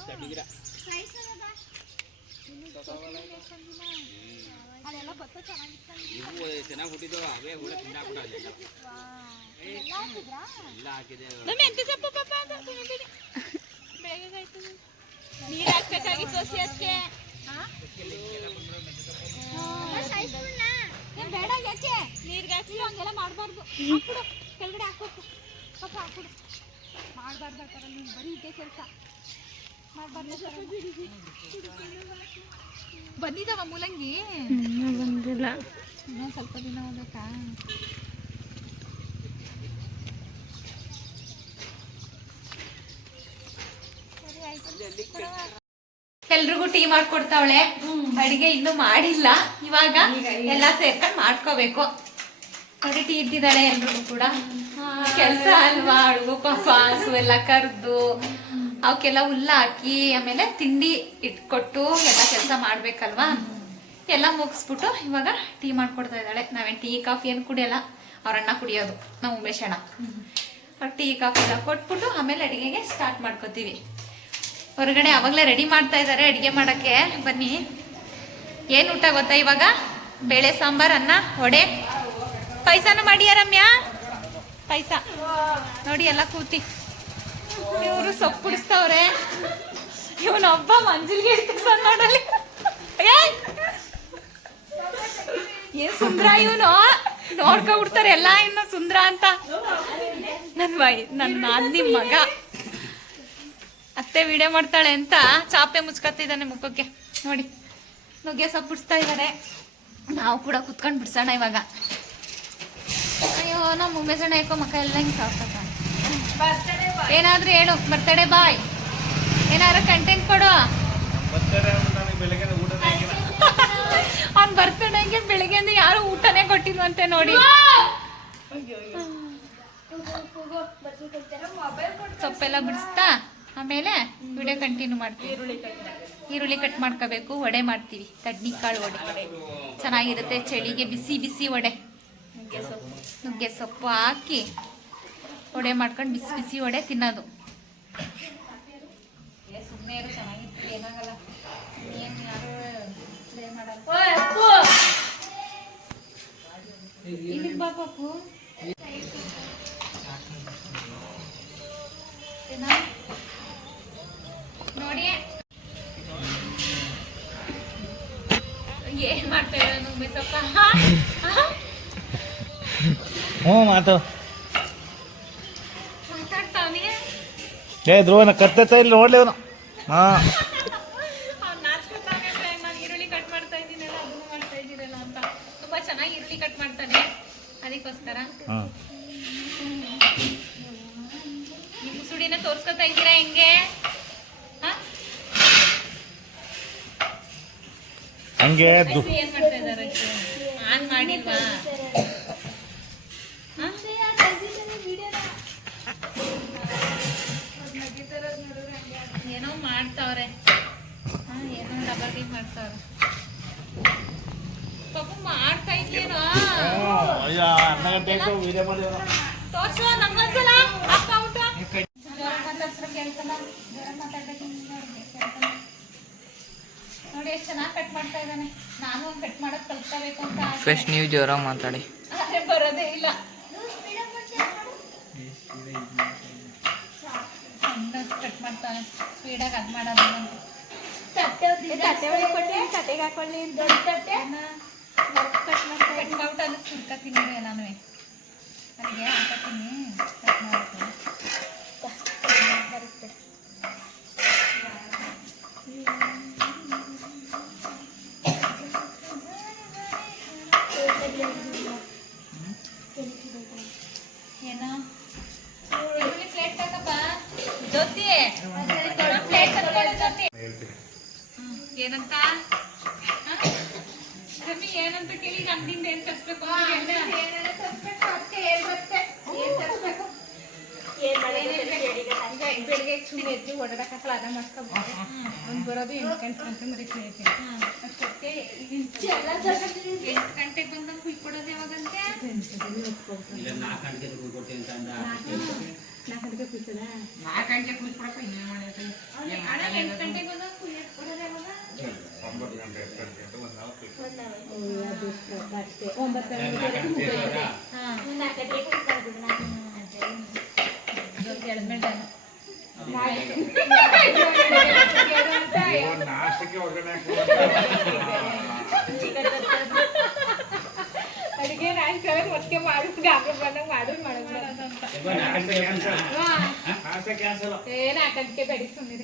ಅದೆಲ್ಲ ಭತ್ತ ಚೆನ್ನಾಗಿ ಹುಟ್ಟಿದ್ದು. ನೀರು ಹಾಕ್ಬೇಕಾಗಿತ್ತು ಅದಕ್ಕೆ. ಬೇಡ, ಯಾಕೆ ನೀರ್ಗೆ ಹಾಕಿ ಹಂಗೆಲ್ಲ ಮಾಡಬಾರ್ದು. ಹಾಕ್ಬಿಡು, ಕೆಳಗಡೆ ಹಾಕ್ಬೇಕು ಪಾಪ, ಹಾಕ್ಬಿಡು. ಮಾಡಬಾರ್ದು ಆ ಥರ, ನೀವು ಬರೀ ಇದ್ದೇ ಕೆಲಸ ಮಾಡಬಾರ್ದು. ಬಂದಿದ್ದಾವ ಮೂಲಂಗಿ? ಬಂದಿಲ್ಲ, ಇನ್ನೊಂದು ಸ್ವಲ್ಪ ದಿನ ಹೋಗ್ಬೇಕಾ? ಎಲ್ರಿಗೂ ಟೀ ಮಾಡ್ಕೊಡ್ತಾವಳೆ. ಅಡಿಗೆ ಇನ್ನೂ ಮಾಡಿಲ್ಲ, ಇವಾಗ ಎಲ್ಲ ಸೇರ್ಕೊಂಡು ಮಾಡ್ಕೋಬೇಕು. ನೋಡಿ ಟೀ ಇಟ್ಟಿದ್ದಾಳೆ ಎಲ್ರಿಗೂ ಕೂಡ. ಕೆಲಸ ಅಲ್ವಾ, ಅಡುಗು ಪಾಪ ಹಸು ಎಲ್ಲ ಕರೆದು ಅವಕ್ಕೆಲ್ಲ ಹುಲ್ಲ ಹಾಕಿ ಆಮೇಲೆ ತಿಂಡಿ ಇಟ್ಕೊಟ್ಟು ಎಲ್ಲ ಕೆಲಸ ಮಾಡ್ಬೇಕಲ್ವಾ. ಎಲ್ಲ ಮುಗಿಸ್ಬಿಟ್ಟು ಇವಾಗ ಟೀ ಮಾಡ್ಕೊಡ್ತಾ ಇದ್ದಾಳೆ. ನಾವೇನು ಟೀ ಕಾಫಿ ಏನು ಕುಡಿಯಲ್ಲ, ಅವ್ರಣ್ಣ ಕುಡಿಯೋದು, ನಾವು ಉಮೇಶ್ ಅಣ್ಣ. ಅವ್ರು ಟೀ ಕಾಫಿ ಎಲ್ಲ ಕೊಟ್ಬಿಟ್ಟು ಆಮೇಲೆ ಅಡಿಗೆಗೆ ಸ್ಟಾರ್ಟ್ ಮಾಡ್ಕೋತೀವಿ. ಹೊರಗಡೆ ಅವಾಗಲೇ ರೆಡಿ ಮಾಡ್ತಾ ಇದ್ದಾರೆ ಅಡಿಗೆ ಮಾಡೋಕ್ಕೆ. ಬನ್ನಿ. ಏನು ಊಟ ಗೊತ್ತಾ ಇವಾಗ? ಬೇಳೆ ಸಾಂಬಾರ್, ಅನ್ನ, ವಡೆ, ಪಾಯಸನೂ ಮಾಡಿಯ ರಮ್ಯಾ? ಪಾಯಸ ನೋಡಿ, ಎಲ್ಲ ಕೂತಿ ಇವರು ಸೊಪ್ಪು ಬಿಡಿಸ್ತವ್ರೆ. ಇವನೊಬ್ಬ ಮಂಜುಲ್ಗೆ ಇಡ್ತಿರ್ತಾನ ನೋಡಲ್ಲಿ. ಏನ್ ಸುಂದ್ರ ಇವನು, ನೋಡ್ಕೊಬಿಡ್ತಾರೆ ಎಲ್ಲ ಇನ್ನು ಸುಂದ್ರ ಅಂತ. ನನ್ನ ನಾದಿನಿ ಮಗ ಅತ್ತೆ ವಿಡಿಯೋ ಮಾಡ್ತಾಳೆ ಅಂತ ಚಾಪೆ ಮುಚ್ಕೊತಿದ್ದಾನೆ ಮುಖಕ್ಕೆ. ನೋಡಿ ನುಗ್ಗೆ ಸೊಪ್ಪು ಬಿಡಿಸ್ತಾ ಇದ್ದಾರೆ. ನಾವು ಕೂಡ ಕುತ್ಕೊಂಡು ಬಿಡ್ಸೋಣ ಇವಾಗ. ಅಯ್ಯೋ ನಮ್ಮ ಉಮೇಶಣ್ಣ ಯಾಕೋ ಮಕ್ಕ ಎಲ್ಲ ಹಿಂಗೆ ಸಾಕ್ತ. ಏನಾದ್ರೂ ಹೇಳು, ಬರ್ತಡೇ ಬಾಯ್, ಏನಾದ್ರು ಕಂಟೆಂಟ್ ಕೊಡು. ಅವ್ನ್ ಬರ್ತಡೇಗೆ ಬೆಳಿಗ್ಗೆಯಿಂದ ಯಾರು ಊಟನೇ ಕೊಟ್ಟಿಲ್ವಂತೆ ನೋಡಿ. ಸೊಪ್ಪೆಲ್ಲ ಬಿಡಿಸ್ತಾ ಆಮೇಲೆ ವಿಡಿಯೋ ಕಂಟಿನ್ಯೂ ಮಾಡ್ತೀವಿ. ಈರುಳ್ಳಿ ಕಟ್ ಮಾಡ್ಕೋಬೇಕು. ವಡೆ ಮಾಡ್ತೀವಿ, ಕಡ್ನಿಕಾಳು ವಡೆ ಚೆನ್ನಾಗಿರುತ್ತೆ ಚಳಿಗೆ. ಬಿಸಿ ಬಿಸಿ ವಡೆ, ನುಗ್ಗೆ ಸೊಪ್ಪು ಹಾಕಿ ವಡೆ ಮಾಡ್ಕೊಂಡು ಬಿಸಿ ಬಿಸಿ ವಡೆ ತಿನ್ನೋದು. ಸುಮ್ಮನೆ ಚೆನ್ನಾಗಿರ್ತದೆ, ಏನಾಗಲ್ಲ. ಏನು ಯಾರು ಪ್ಲೇ ಮಾಡಲ್ಲ. ಇಲ್ಲಿಗೆ ಬಾ ಪಾಪು. ನೋಡಿ ಏನ್ ಮಾಡ್ತಾ ಇದ್ದಾನೆ ನುಗ್ಗೆ ಸೊಪ್ಪ. ಹ್ಞೂ ಮಾತು ಮಾತಾಡ್ತಾವನಿ. ಏ ಧ್ರುವನ ಕರ್ತೈತ ಇಲ್ಲಿ ನೋಡ್ಲಿ ಅವನು. ಹಾಂ ಅವ್ನು ನಾಚ್ಕೊತಾನೆ, ನಾನು ಈರುಳ್ಳಿ ಕಟ್ ಮಾಡ್ತಾ ಇದ್ದೀನಲ್ಲ, ಅದನ್ನು ಮಾಡ್ತಾ ಇದ್ದೀರಲ್ಲ ಅಂತ. ತುಂಬಾ ಚೆನ್ನಾಗಿ ಈರುಳ್ಳಿ ಕಟ್ ಮಾಡ್ತಾನೆ, ಅದಕ್ಕೋಸ್ಕರ. ಹಾಂ ನಿಮ್ಮ ಸುಡಿನ ತೋರ್ಸ್ಕೊತಾ ಇದ್ದೀರಾ ಹೆಂಗೆ? ಹಂಗೆ ಏನ್ ಮಾಡ್ತಾ ಇದ್ದಾರೆ? ಆನ್ ಮಾಡಿಲ್ವಾ? ಏನೋ ಮಾಡ್ತಾವ್ರೆ, ಏನೋ ಡಬಲ್ ಟೀ ಮಾಡ್ತಾವ್ರೆ. ಪಾಪ ಮಾಡ್ತಾ ಇದ್ದೀನೋ ಅಯ್ಯ ಅನ್ನ ಬೇಕು ವಿಡಿಯೋ ಮಾಡಿ ತೋರ್ಸು ನಮ್ಮೊಂದ್ಸಲ. ಅಪ್ಪ ಊಟ ಜೋರ ಮಾತಾಡ್ಸ್ರ ಕೇಳ್ಸಲ್ಲ, ಜೋರ ಮಾತಾಡ್ಬೇಕು ನೋಡಿ. ಎಷ್ಟು ಚೆನ್ನಾಗಿ ಕಟ್ ಮಾಡ್ತಾ ಇದ್ದಾನೆ. ನಾನು ಒಂದು ಕಟ್ ಮಾಡೋದು ಕಲ್ತ್ಕೋಬೇಕು ಅಂತ ಆಸೆ. ಫಸ್ಟ್ ನೀವು ಜೋರಾಗಿ ಮಾತಾಡಿ. ಆದ್ರೆ ಬರೋದೇ ಇಲ್ಲ. ಸಣ್ಣದು ಕಟ್ ಮಾಡ್ತಾನೆ, ಸ್ಪೀಡಾಗಿ ಅದು ಮಾಡೋದು. ತಟ್ಟೆಗೆ ಹಾಕೊಳ್ಳಿ ದೊಡ್ಡ ತಟ್ಟೆ ಕಟ್ ಮಾಡ್ಬಿಟ್ಟು ಅದಕ್ಕೆ ಸುರ್ಕತೀನಿ ನಾನು. ನನಗೆ ಹಾಕತ್ತೀನಿ ಕಟ್ ಮಾಡ್ತೀನಿ. ಏನೋ ಈರುಳ್ಳಿ ಪ್ಲೇಟ್ ತಗಪ್ಪ ಜ್ಯೋತಿ, ದೊಡ್ಡ ಪ್ಲೇಟ್ ತಗೊಳ್ಳಿ ಜ್ಯೋತಿ. ಏನಂತ ರವಿ ಏನಂತ ಕೇಳಿ ಅಂಗಡಿಯಿಂದ ಏನ್ ತರಿಸ್ಬೇಕು ಬೆಳಿಗ್ಗೆ ಸುಮ್ಮನೆ ಎದ್ದು ಓಡಾಡಕ್ಕೆ ಅದ ಮಾಡ್ಕೊಬೋದು. ಒಂದು ಬರೋದು 8 ಗಂಟೆ ಮರೀತಿ ಅಷ್ಟೊಕ್ಕೆ 8 ಗಂಟೆಗೆ ಬಂದಾಗ ಕುಯ್ಕೊಡೋದು ಯಾವಾಗಂತೆ? 4 ಗಂಟೆಗೆ ಕುಯ್ಕೊಡಕ್ಕೆ ಇನ್ನೇ ಮಾಡಿದ್ರೆ 8 ಗಂಟೆಗೆ ಬಂದಾಗ ಕುಯ್ಕೊಡೋದು ಯಾವಾಗ? 9 ನಾಷ್ಟಕ್ಕೆ ಹೊರಗಡೆ ಅಡಿಗೆ ನಾಯಿ ಒಟ್ಟಿಗೆ ಮಾಡಿದ್ರು ಗಾಬರಿ ಬಂದಾಗ ಮಾಡಿದ್ರು ಮಾಡೋದು ಏನ್ 4 ಗಂಟೆಗೆ ಬೆಡಿ ಸುಮ್ಮನೆ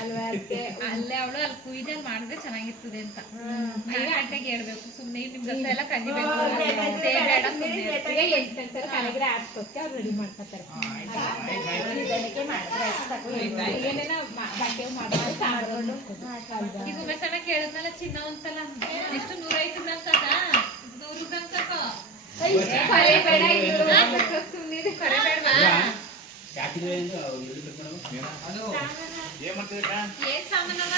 ಅಲ್ವಾ? ಅದಕ್ಕೆ ಅಲ್ಲೇ ಅವಳು ಅಲ್ಲಿ ಕುಯ್ದಲ್ಲಿ ಮಾಡಿದ್ರೆ ಚೆನ್ನಾಗಿರ್ತದೆ ಅಂತ 5 ಗಂಟೆಗೆ ಹೇಳ್ಬೇಕು. ಸುಮ್ಮನೆ ನಿಮ್ಗೆ ಎಲ್ಲ ಕಲಿಬೇಕು. 8 ಗಂಟೆ ಕಲೆಗ್ರೆ ಆಡ್ಸ್ಕೊಕ್ಕೆ ಅವ್ರು ರೆಡಿ ಮಾಡ್ಕೊತಾರೆ. ಏನೇನ ಬಟ್ಟೆ ಮಾಡ್ಕೊಂಡು ಈಗ ಉಮೇಶನ ಕೇಳಿದ್ನಲ್ಲ ಚಿನ್ನ ಅಂತಲ್ಲ, ಎಷ್ಟು 105 ಗ್ರಾಮ್ ಸಾಕ? 100 ಗ್ರಾಮ್ ಸಾಕು. ಕರೆ ಬೇಡ, ಸುಮ್ಮನೆ ಕರೆ ಬೇಡವಾ? ಏನ್ ಸಾಮಾನವ?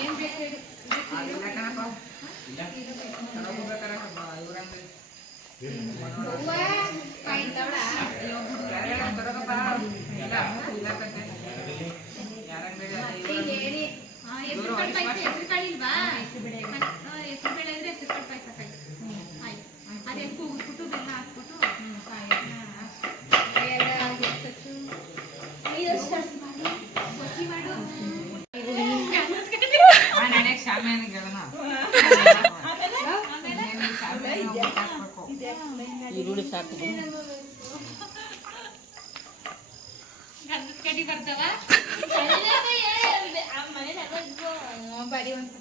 ಏನ್ ಬೇಕು? ಹೆಸರು ಕಾಳು ಇಲ್ವಾ? ಹೆಸರು ಬೇಳೆ ಇದ್ರೆ ಹೆಸರು ಕಾಳು ಪಾಯಸ ಆಯ್ತು. ಅದೇನು ಕೂಗ್ಬಿಟ್ಟು ಬೆಲ್ಲ ಹಾಕ್ಬಿಟ್ಟು ಬಸಿ ಮಾಡು. ಈರುಳ್ಳಿ ಸಾಕು. ಗಂಧದ ಕಡ್ಡಿ ಬರ್ತಾವ ಬರೀ ಒಂದು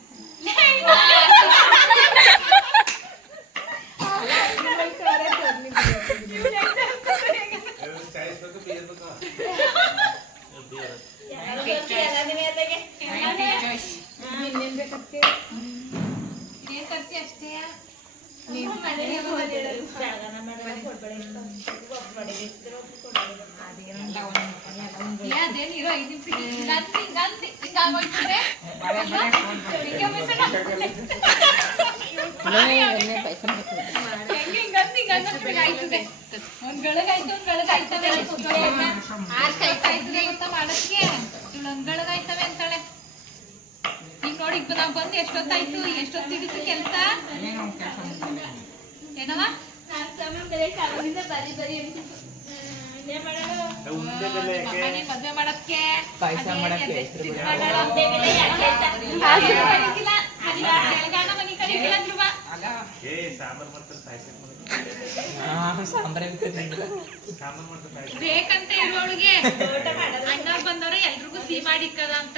ಇನ್ನೇನ್ ಬೇಕಂತೆ ಅದೇನಿರೋ 5 ನಿಮಿಷ ಹಿಂಗಾಗೋಯ್ತದೆ ಆಯ್ತದೆ ಒಂದ್ ಗಳಗಾಯ್ತು ಒಂದ್ ಗಳಗಾಯ್ತವೆ ಮಾಡಕ್ಕೆ ಒಂದ್ ಗಳಗಾಯ್ತವೆ ಅಂತಾಳೆ. ಈಗ ನೋಡಿ ಈಗ ನಾವ್ ಬಂದು ಎಷ್ಟೊತ್ತಾಯ್ತು, ಎಷ್ಟೊತ್ತು ಹಿಡಿತು ಕೆಲ್ಸ ಏನವ ಮದ್ವೆ ಮಾಡಕ್ಕೆ ಮನಿ ಕರೀಗಿಲ್ಲ ಧ್ರುವ ಬೇಕಂತ ಇರೋಳಿಗೆ ಅಣ್ಣ ಬಂದವ್ರೆ ಎಲ್ರಿಗೂ ಸಿಹಿ ಮಾಡಿಕ್ಕದ ಅಂತ.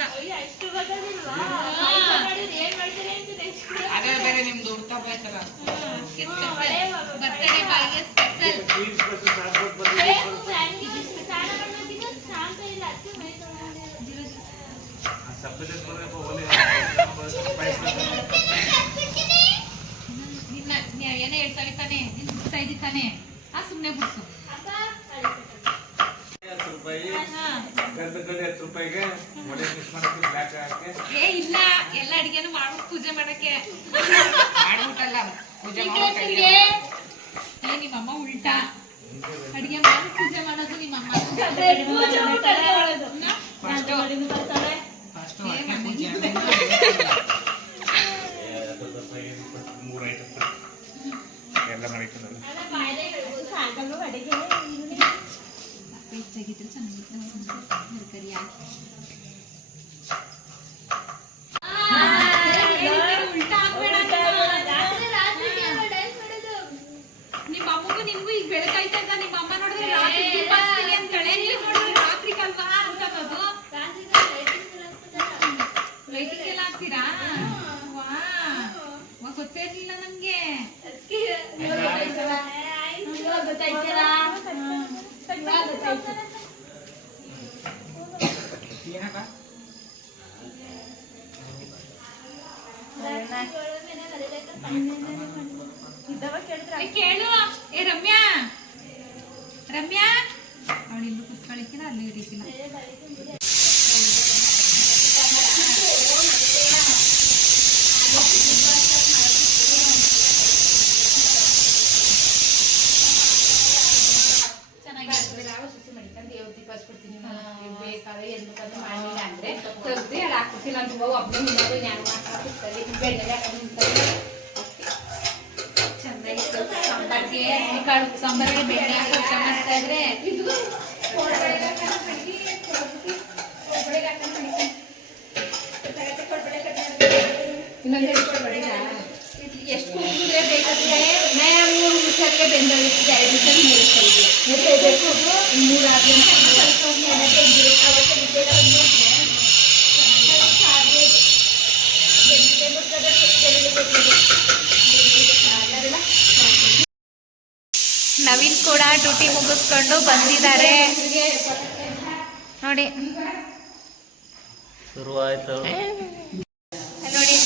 ಅದೇ ಬೇರೆ ನಿಮ್ದು ಹುಡ್ತಾ ಬೇಕಲ್ಲ. ಬರ್ತಡೇ ಬಾಯಿಗೆ ಸ್ಪೆಷಲ್ ನಿನ್ನ ಏನೇ ಹೇಳ್ತಾವೆ ತಾನೆ, ನಿನ್ ಬಿಡ್ತಾ ಇದ್ದಿ ತಾನೆ, ಸುಮ್ನೆ ಬಿಡ್ಸು. ಏ ಇಲ್ಲ, ಎಲ್ಲ ಅಡಿಗೆನು ಮಾಡ್ಬಿಟ್ಟು ಪೂಜೆ ಮಾಡಕ್ಕೆ ಮಾಡ್ಬಿಟ್ಟಲ್ಲ ಪೂಜೆ ಏ ನಿಮ್ಮಮ್ಮ ಉಲ್ಟಾ ಅಡಿಗೆ ಮಾಡಿ ಪೂಜೆ ಮಾಡೋದು ನಿಮ್ಮಮ್ಮ. ಎಲ್ಲ ಮಾಡಿಕೊಂಡು ಹೆಚ್ಚಾಗಿದ್ರೆ ಚೆನ್ನಾಗಿತ್ತು ತರಕಾರಿ ಹಾಕಿ ಉಲ್ಟಾ ಆಗ್ಬೇಡ. ನಿಮ್ಮ ಅಮ್ಮಗೂ ನಿಮ್ಗೂ ಈಗ ಬೆಳಕಾಯ್ತಾ ಇದ್ದ, ನಿಮ್ಮ ಅಮ್ಮ ನೋಡಿದ್ರೆ ರಾತ್ರಿ ದೀಪ ಹಚ್ತೀನಿ ಅಂತಾಳೆ, ನೀವು ನೋಡಿದ್ರೆ ರಾತ್ರಿ ಕಲ್ವಾ ಅಂತ ಅನ್ನೋದು. ಲೈಟಿಂಗ್ ಎಲ್ಲ ಹಾಕ್ತೀರಾ? ವಾ ಗೊತ್ತೇ ಇರ್ಲಿಲ್ಲ ನಮ್ಗೆ. ಕೇಳು ಏ ರಮ್ಯಾ, ರಮ್ಯಾ ಅವಳು ಇಲ್ಲೂ ಕುತ್ಕೊಳ್ಳಿಕ್ಕಿಲ್ಲ, ಅಲ್ಲಿ ಇರಿಕ್ಕಿಲ್ಲ. ಬೇಕಾದ್ರೆ ಎಲ್ಬೇಕಾದ್ರೆ ಮಾಡಿಲ್ಲ ಅಂದ್ರೆ ತಗ್ದು ಅಲ್ಲಿ ಹಾಕ್ಬಿಡ್ತೀನಿ. ನಾನು ಒಬ್ಬನೇ ನಿನ್ನದು ನಾನು ಮಾಡ್ತಾರೆ ಬೆಣ್ಣೆಲೆ ಹಾಕೊಂಡು ಚೆನ್ನಾಗಿತ್ತು ಸಾಂಬಾರ್ಗೆ, ಕಾಳು ಸಾಂಬಾರಿಗೆ ಬೆಣ್ಣೆ ಹಾಕಿ ಊಟ ಮಾಡ್ತಾ ಇದ್ರೆ ಇನ್ನೊಂದು ಹೇಳ್ಕೊಡ್ಬೇಡ. ಎಷ್ಟು ಕೂಗಿದ್ರೆ ಬೇಕಾದ್ರೆ 3 ನಿಮಿಷಕ್ಕೆ ಬೆಂದೋಗಿರ್ತದೆ, 2 ನಿಮಿಷ ಬೇಕು 3 ಆದ್ಮೇಲೆ ನವೀನ್ ಕೂಡ ಡ್ಯೂಟಿ ಮುಗಿಸ್ಕೊಂಡು ಬಂದಿದ್ದಾರೆ ನೋಡಿ. ಶುರುವಾಯ್ತು ನೋಡಿ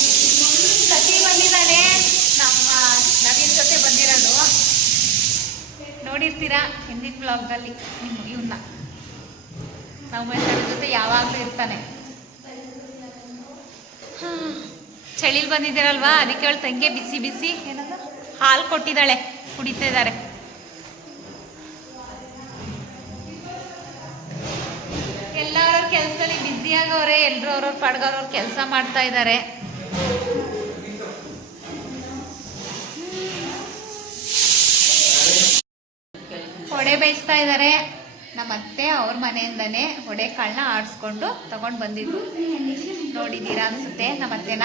ಸತಿ ಬಂದಿದ್ದಾನೆ, ನಮ್ಮ ನವೀನ್ ಜೊತೆ ಬಂದಿರೋದು ನೋಡಿರ್ತೀರಾ ಹಿಂದಿನ ಬ್ಲಾಗ್ದಲ್ಲಿ. ಇವನ್ನ ನಾವು ಜೊತೆ ಯಾವಾಗಲೂ ಇರ್ತಾನೆ. ಚಳಿಲ್ ಬಂದಿದ್ದೀರಲ್ವಾ, ಅದಕ್ಕೆ ಅವಳು ತಂಗೆ ಬಿಸಿ ಬಿಸಿ ಏನಂದ ಹಾಲು ಕೊಟ್ಟಿದ್ದಾಳೆ, ಕುಡಿತಾ ಇದ್ದಾರೆ. ಎಲ್ಲರ ಕೆಲಸದಲ್ಲಿ ಬ್ಯುಸಿ ಆಗವ್ರೆ, ಎಲ್ರು ಅವ್ರವ್ರ ಪಡ್ಗವ್ರವ್ರ ಕೆಲಸ ಮಾಡ್ತಾ ಇದ್ದಾರೆ. ಹೊಡೆ ಬೇಯಿಸ್ತಾ ಇದ್ದಾರೆ ನಮ್ಮ ಅತ್ತೆ. ಅವ್ರ ಮನೆಯಿಂದನೇ ಹೊಡೆ ಕಾಳನ್ನ ಆಡಿಸ್ಕೊಂಡು ತಗೊಂಡು ಬಂದಿದ್ರು, ನೋಡಿದ್ದೀರಾ ಅನ್ಸುತ್ತೆ ನಮ್ಮ ಅತ್ತೆನ.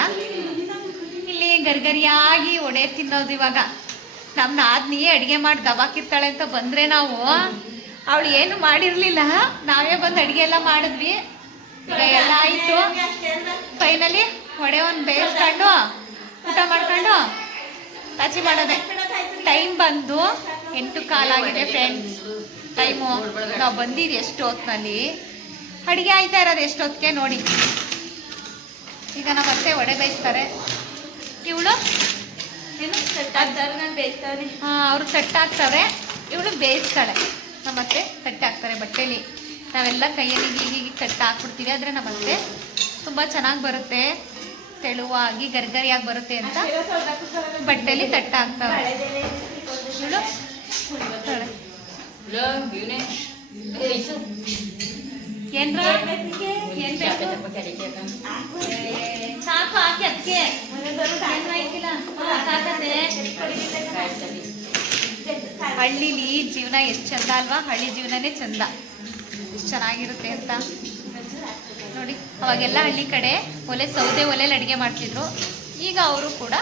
ಇಲ್ಲಿ ಗರ್ಗರಿಯಾಗಿ ಹೊಡೆ ತಿನ್ನೋದು. ಇವಾಗ ನಮ್ಮ ನಾದ್ನಿ ಅಡುಗೆ ಮಾಡಿ ದಬಾಕಿರ್ತಾಳೆ ಅಂತ ಬಂದರೆ ನಾವು, ಅವಳು ಏನು ಮಾಡಿರಲಿಲ್ಲ, ನಾವೇ ಬಂದು ಅಡುಗೆ ಎಲ್ಲ ಮಾಡಿದ್ವಿ. ಈಗ ಎಲ್ಲ ಆಯಿತು, ಫೈನಲಿ ಹೊಡೆ ಒಂದು ಬೇಯಿಸ್ಕೊಂಡು ಊಟ ಮಾಡ್ಕೊಂಡು ಕಾಚಿ ಮಾಡೋದೆ. ಟೈಮ್ ಬಂದು 8:15 ಆಗಿದೆ ಫ್ರೆಂಡ್ಸ್. ಟೈಮು ನಾವು ಬಂದಿದ್ದು ಎಷ್ಟು ಹೊತ್ತಿನಲ್ಲಿ, ಅಡುಗೆ ಆಯ್ತಾ ಇರೋದು ಎಷ್ಟು ಹೊತ್ತಿಗೆ ನೋಡಿ. ಈಗ ನಮ್ಮ ಅತ್ತೆ ವಡೆ ಬೇಯಿಸ್ತಾರೆ, ಇವಳು ಏನು ಬೇಯಿಸ್ತಾವ್ರೆ. ಅವರು ತಟ್ಟೆ ಹಾಕ್ತಾರೆ, ಇವಳು ಬೇಯಿಸ್ತಾಳೆ. ನಮ್ಮತ್ತೆ ತಟ್ಟೆ ಹಾಕ್ತಾರೆ ಬಟ್ಟೆಲಿ. ನಾವೆಲ್ಲ ಕೈಯಲ್ಲಿ ಹೀಗೆ ತಟ್ಟೆ ಹಾಕ್ಬಿಡ್ತೀವಿ. ಆದರೆ ನಮ್ಮತ್ತೆ ತುಂಬ ಚೆನ್ನಾಗಿ ಬರುತ್ತೆ, ತೆಳುವಾಗಿ ಗರಿಗರಿಯಾಗಿ ಬರುತ್ತೆ ಅಂತ ಬಟ್ಟೆಲಿ ತಟ್ಟೆ ಹಾಕ್ತಾವೆ. ಇವಳು ತಾಳೆ. ಏನ್ರ ಏನ್ ಬೇಕು? ಸಾಕು ಹಾಕಿ ಅದಕ್ಕೆ ಹಳ್ಳಿಲಿ ಜೀವನ ಎಷ್ಟು ಚಂದ ಅಲ್ವಾ? ಹಳ್ಳಿ ಜೀವನನೇ ಚಂದ, ಎಷ್ಟು ಚೆನ್ನಾಗಿರುತ್ತೆ ಅಂತ ನೋಡಿ. ಅವಾಗೆಲ್ಲ ಹಳ್ಳಿ ಕಡೆ ಸೌದೆ ಒಲೆಯಲ್ಲಿ ಅಡುಗೆ ಮಾಡ್ತಿದ್ರು. ಈಗ ಅವರು ಕೂಡ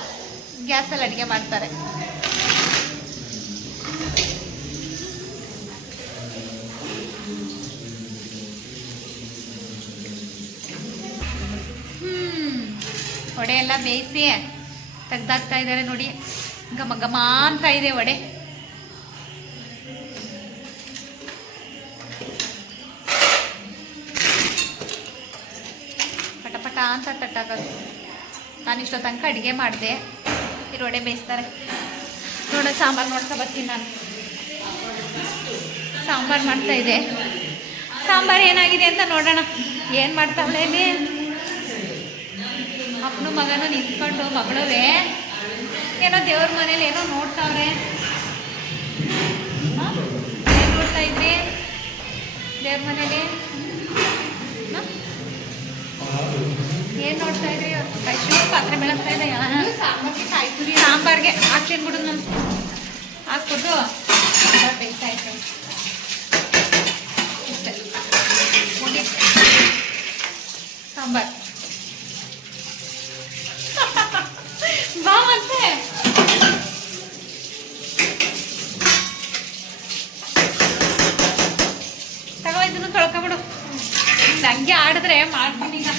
ಗ್ಯಾಸಲ್ಲಿ ಅಡುಗೆ ಮಾಡ್ತಾರೆ. ವಡೆ ಎಲ್ಲ ಬೇಯಿಸಿ ತೆಗ್ದಾಕ್ತಾ ಇದ್ದಾರೆ ನೋಡಿ. ಘಮ ಘಮ ಅಂತ ಇದೆ ವಡೆ. ಪಟ ಪಟ ಅಂತ ತಟ್ಟಾಕೋದು. ನಾನು ಇಷ್ಟೋ ತನಕ ಅಡುಗೆ ಮಾಡಿದೆ. ಇರು ವಡೆ ಬೇಯಿಸ್ತಾರೆ ನೋಡೋ. ಸಾಂಬಾರು ನೋಡ್ತಾ ಬರ್ತೀನಿ ನಾನು. ಸಾಂಬಾರು ಮಾಡ್ತಾ ಇದೆ. ಸಾಂಬಾರು ಏನಾಗಿದೆ ಅಂತ ನೋಡೋಣ. ಏನು ಮಾಡ್ತಾವಳೆ ಇಲ್ಲಿ? ಅಪ್ಪನ ಮಗನ ನಿಂತ್ಕೊಂಡು ಮಗಳುವೆ ಏನೋ ದೇವ್ರ ಮನೇಲಿ ಏನೋ ನೋಡ್ತಾವ್ರೆ. ಏನು ನೋಡ್ತಾ ಇದ್ರಿ ದೇವ್ರ ಮನೇಲಿ? ಏನು ನೋಡ್ತಾ ಇದ್ರಿ? ಕೈಶು ಪಾತ್ರೆ ಬೆಳಗ್ತಾ ಇದೆ. ಸಾಂಬಾರ್ಗೆ ಹಾಕ್ತೀನಿ ಬಿಡು. ನಾನು ಹಾಕ್ಬಿಟ್ಟು ಸಾಂಬಾರು ಬೇಯ್ತಾ ಇತ್ತು ಇಷ್ಟೇ. ಸಾಂಬಾರು ಬಾ ಮತ್ತೆ. ತಗೋ ಇದನ್ನು ತೊಳ್ಕೊಬಿಡು. ಹಂಗೆ ಆಡಿದ್ರೆ ಮಾಡ್ತೀನಿ. ಈಗ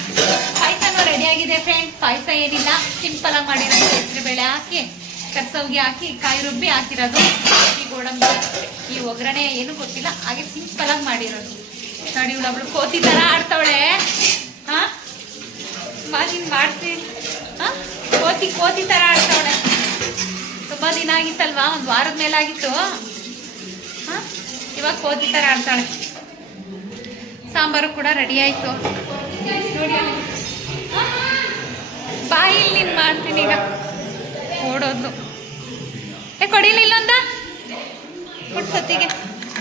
ಪಾಯಸನೂ ರೆಡಿ ಆಗಿದೆ ಫ್ರೆಂಡ್. ಪಾಯಸ ಏನಿಲ್ಲ, ಸಿಂಪಲ್ ಆಗಿ ಮಾಡಿರೋದು. ಹೆಸರು ಬೇಳೆ ಹಾಕಿ ಕರ್ಸವ್ಗೆ ಹಾಕಿ ಕಾಯಿ ರುಬ್ಬಿ ಹಾಕಿರೋದು. ಈ ಗೋಡಂಬಿ ಈ ಒಗ್ಗರಣೆ ಏನು ಗೊತ್ತಿಲ್ಲ, ಹಾಗೆ ಸಿಂಪಲ್ ಆಗಿ ಮಾಡಿರೋದು ನೋಡಿ. ಇವಳೊಬ್ಳು ಕೋತಿ ಥರ ಆಡ್ತಾವಳೆ. ಹಾಂ ನೀನು ಮಾಡ್ತೀನಿ. ಹಾಂ ಕೋತಿ ಥರ ಆಡ್ತಾವಳೆ. ತುಂಬ ದಿನ ಆಗಿತ್ತಲ್ವಾ, ಒಂದು ವಾರದ ಮೇಲೆ ಆಗಿತ್ತು. ಹಾಂ ಇವಾಗ ಕೋತಿ ಥರ ಆಡ್ತಾಳೆ. ಸಾಂಬಾರು ಕೂಡ ರೆಡಿ ಆಯಿತು ನೋಡಿ. ಬಾಯಿಲ್ ನೀನು ಮಾಡ್ತೀನಿ ಈಗ. ಓಡೋದ್ಲು. ಕೊಡಿಲಿ ಇಲ್ಲೊಂದ ಕೊಟ್ಟು ಸತ್ತಿಗೆ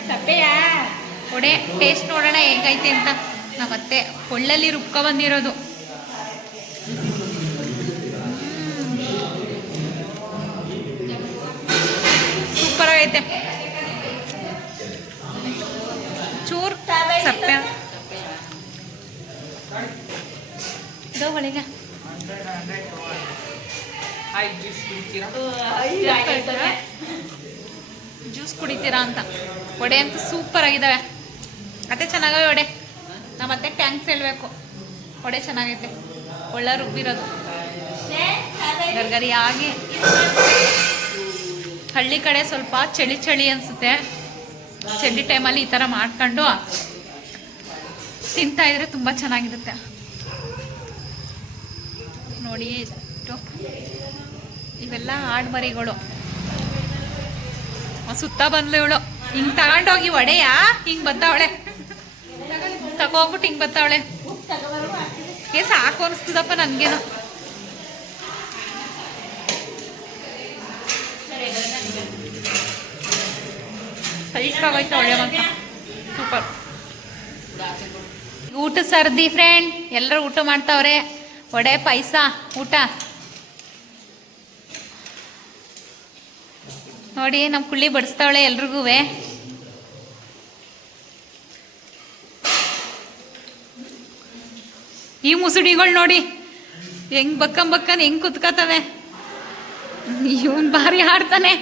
ಸಪ್ಪೆಯ ಒಡೆ ಟೇಸ್ಟ್ ನೋಡೋಣ ಹೇಗೈತೆ ಅಂತ. ನಮ್ಮತ್ತೆ ಒಳ್ಳಲ್ಲಿ ರುಬ್ಕೊ ಬಂದಿರೋದು. ಸೂಪರ್ ಆಗೈತೆ. ಚೂರ್ ಸಪ್ಪೆ ಇದು ಒಳಗೆ ಜ್ಯೂಸ್ ಕುಡಿತೀರಾ ಅಂತ. ವಡೆ ಅಂತೂ ಸೂಪರ್ ಆಗಿದ್ದಾವೆ. ಅದೇ ಚೆನ್ನಾಗವೆ ವಡೆ. ನಮ್ಮತ್ತೆ ಟ್ಯಾಂಕ್ಸ್ ಹೇಳಬೇಕು. ವಡೆ ಚೆನ್ನಾಗೈತೆ, ಒಳ್ಳೆ ರುಬ್ಬಿರೋದು, ಗರ್ಗರಿಯಾಗಿ. ಹಳ್ಳಿ ಕಡೆ ಸ್ವಲ್ಪ ಚಳಿ ಚಳಿ ಅನಿಸುತ್ತೆ. ಚಳಿ ಟೈಮಲ್ಲಿ ಈ ಥರ ಮಾಡ್ಕೊಂಡು ತಿಂತಾ ಇದ್ರೆ ತುಂಬ ಚೆನ್ನಾಗಿರುತ್ತೆ ನೋಡಿ. ಎಷ್ಟು ಇವೆಲ್ಲ ಆಡ್ಮರಿಗಳು. ಸುತ್ತ ಬಂದ್ಲು ಇವಳು. ಹಿಂಗೆ ತಗೊಂಡೋಗಿ ಒಡೆಯ ಹಿಂಗೆ ಬತ್ತಾವಳೆ. ತಗೋಗ್ಬಿಟ್ಟು ಹಿಂಗೆ ಬತ್ತಾವಳೆ. ಸಾಕು ಅನಿಸ್ತದಪ್ಪ ನನಗೇನು. ಸೈಕಾಗೋಯ್ತು ಒಳ್ಳೆ ಅಂತ. ಸೂಪರ್. ಊಟ ಸರ್ದಿ ಫ್ರೆಂಡ್. ಎಲ್ಲರೂ ಊಟ ಮಾಡ್ತಾವ್ರೆ. ವಡೆ ಪಾಯಸ ಊಟ ನೋಡಿ. ನಮ್ಮ ಕುಳ್ಳಿ ಬಡಿಸ್ತಾವಳೆ ಎಲ್ರಿಗೂ. ಈ ಮುಸುಡಿಗಳು ನೋಡಿ ಹೆಂಗ್ ಬಕ್ಕನ್ ಹೆಂಗ್ ಕುತ್ಕತವೆ. ಇವನ್ ಭಾರಿ ಆಡ್ತಾನೆ.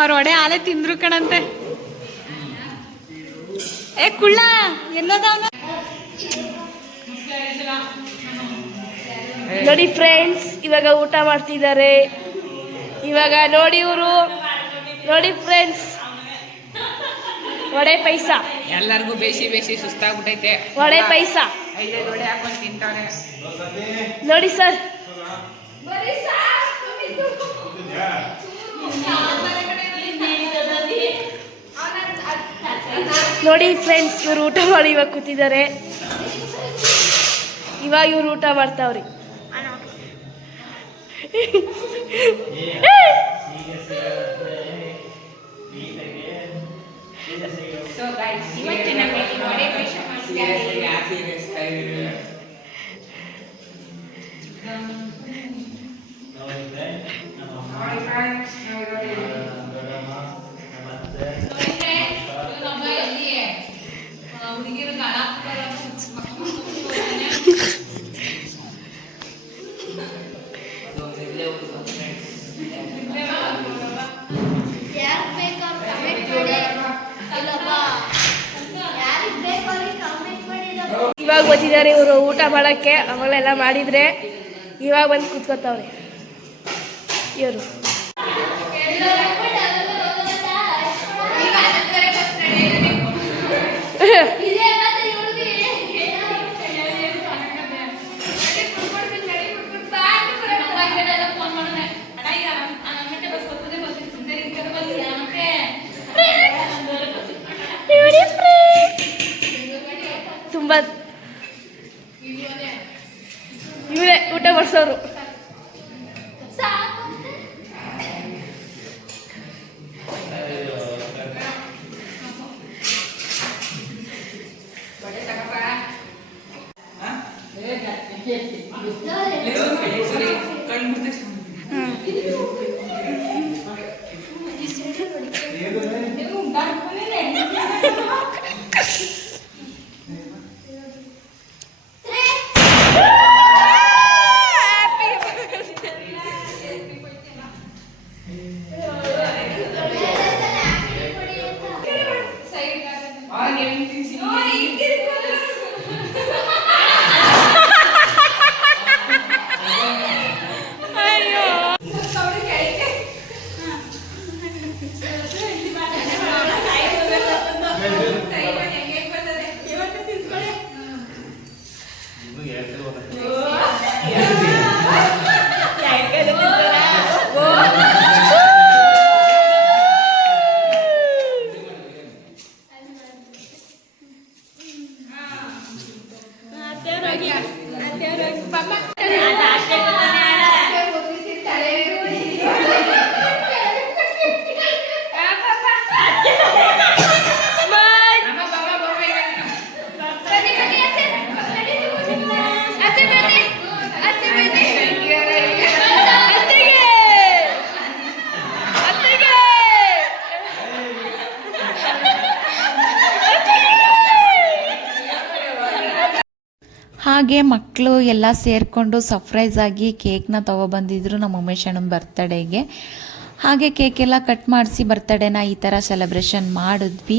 ಅವ್ರ ಒಡೆ ಹಾಲೆ ತಿಂದ್ರು ಕಣಂತೆ. ಏ ಕುಳ್ಳ ಎಲ್ಲೋದವನು ನೋಡಿ ಫ್ರೆಂಡ್ಸ್, ಇವಾಗ ಊಟ ಮಾಡ್ತಿದ್ದಾರೆ. ಇವಾಗ ನೋಡಿ ಇವರು ನೋಡಿ ಫ್ರೆಂಡ್ಸ್, ವಡೆ ಪೈಸ ಎಲ್ಲರಿಗೂ ಬೇಯಿಸಿ ಸುಸ್ತಾಗ್ಬಿಟ್ಟೈತೆ. ವಡೆ ಪೈಸ ವಡೆ ಹಾಕೊಂಡು ತಿಂತಾನೆ ನೋಡಿ ಸರ್. ನೋಡಿ ಫ್ರೆಂಡ್ಸ್, ಇವ್ರು ಊಟ ಮಾಡಿ ಇವಾಗ ಕೂತಿದ್ದಾರೆ. ಇವಾಗ ಇವ್ರು ಊಟ ಮಾಡ್ತಾವ್ರಿ. ಸೊ ಗೈಸ್, ಇವತ್ತಿನ ವಡೆ ಪಾಯಸ ಮಾಡ್ತಿದ್ದಾರೆ. ಇವಾಗ ಬಂದಿದ್ದಾರೆ ಇವರು ಊಟ ಮಾಡೋಕ್ಕೆ. ಅವಾಗೆಲ್ಲ ಮಾಡಿದರೆ ಇವಾಗ ಬಂದು ಕೂತ್ಕೊತಾವ್ರೆ ಇವರು. ತುಂಬ ಇವರೇ ಊಟ ಬಡಿಸೋರು. ಹಾಗೆ ಮಕ್ಕಳು ಎಲ್ಲ ಸೇರಿಕೊಂಡು ಸರ್ಪ್ರೈಸ್ ಆಗಿ ಕೇಕ್ನ ತೊಗೊಬಂದಿದ್ರು ನಮ್ಮ ಉಮೇಶ್ ಅಣ್ಣನ ಬರ್ತಡೇಗೆ. ಹಾಗೆ ಕೇಕೆಲ್ಲ ಕಟ್ ಮಾಡಿಸಿ ಬರ್ತಡೇನ ಈ ಥರ ಸೆಲೆಬ್ರೇಷನ್ ಮಾಡಿದ್ವಿ.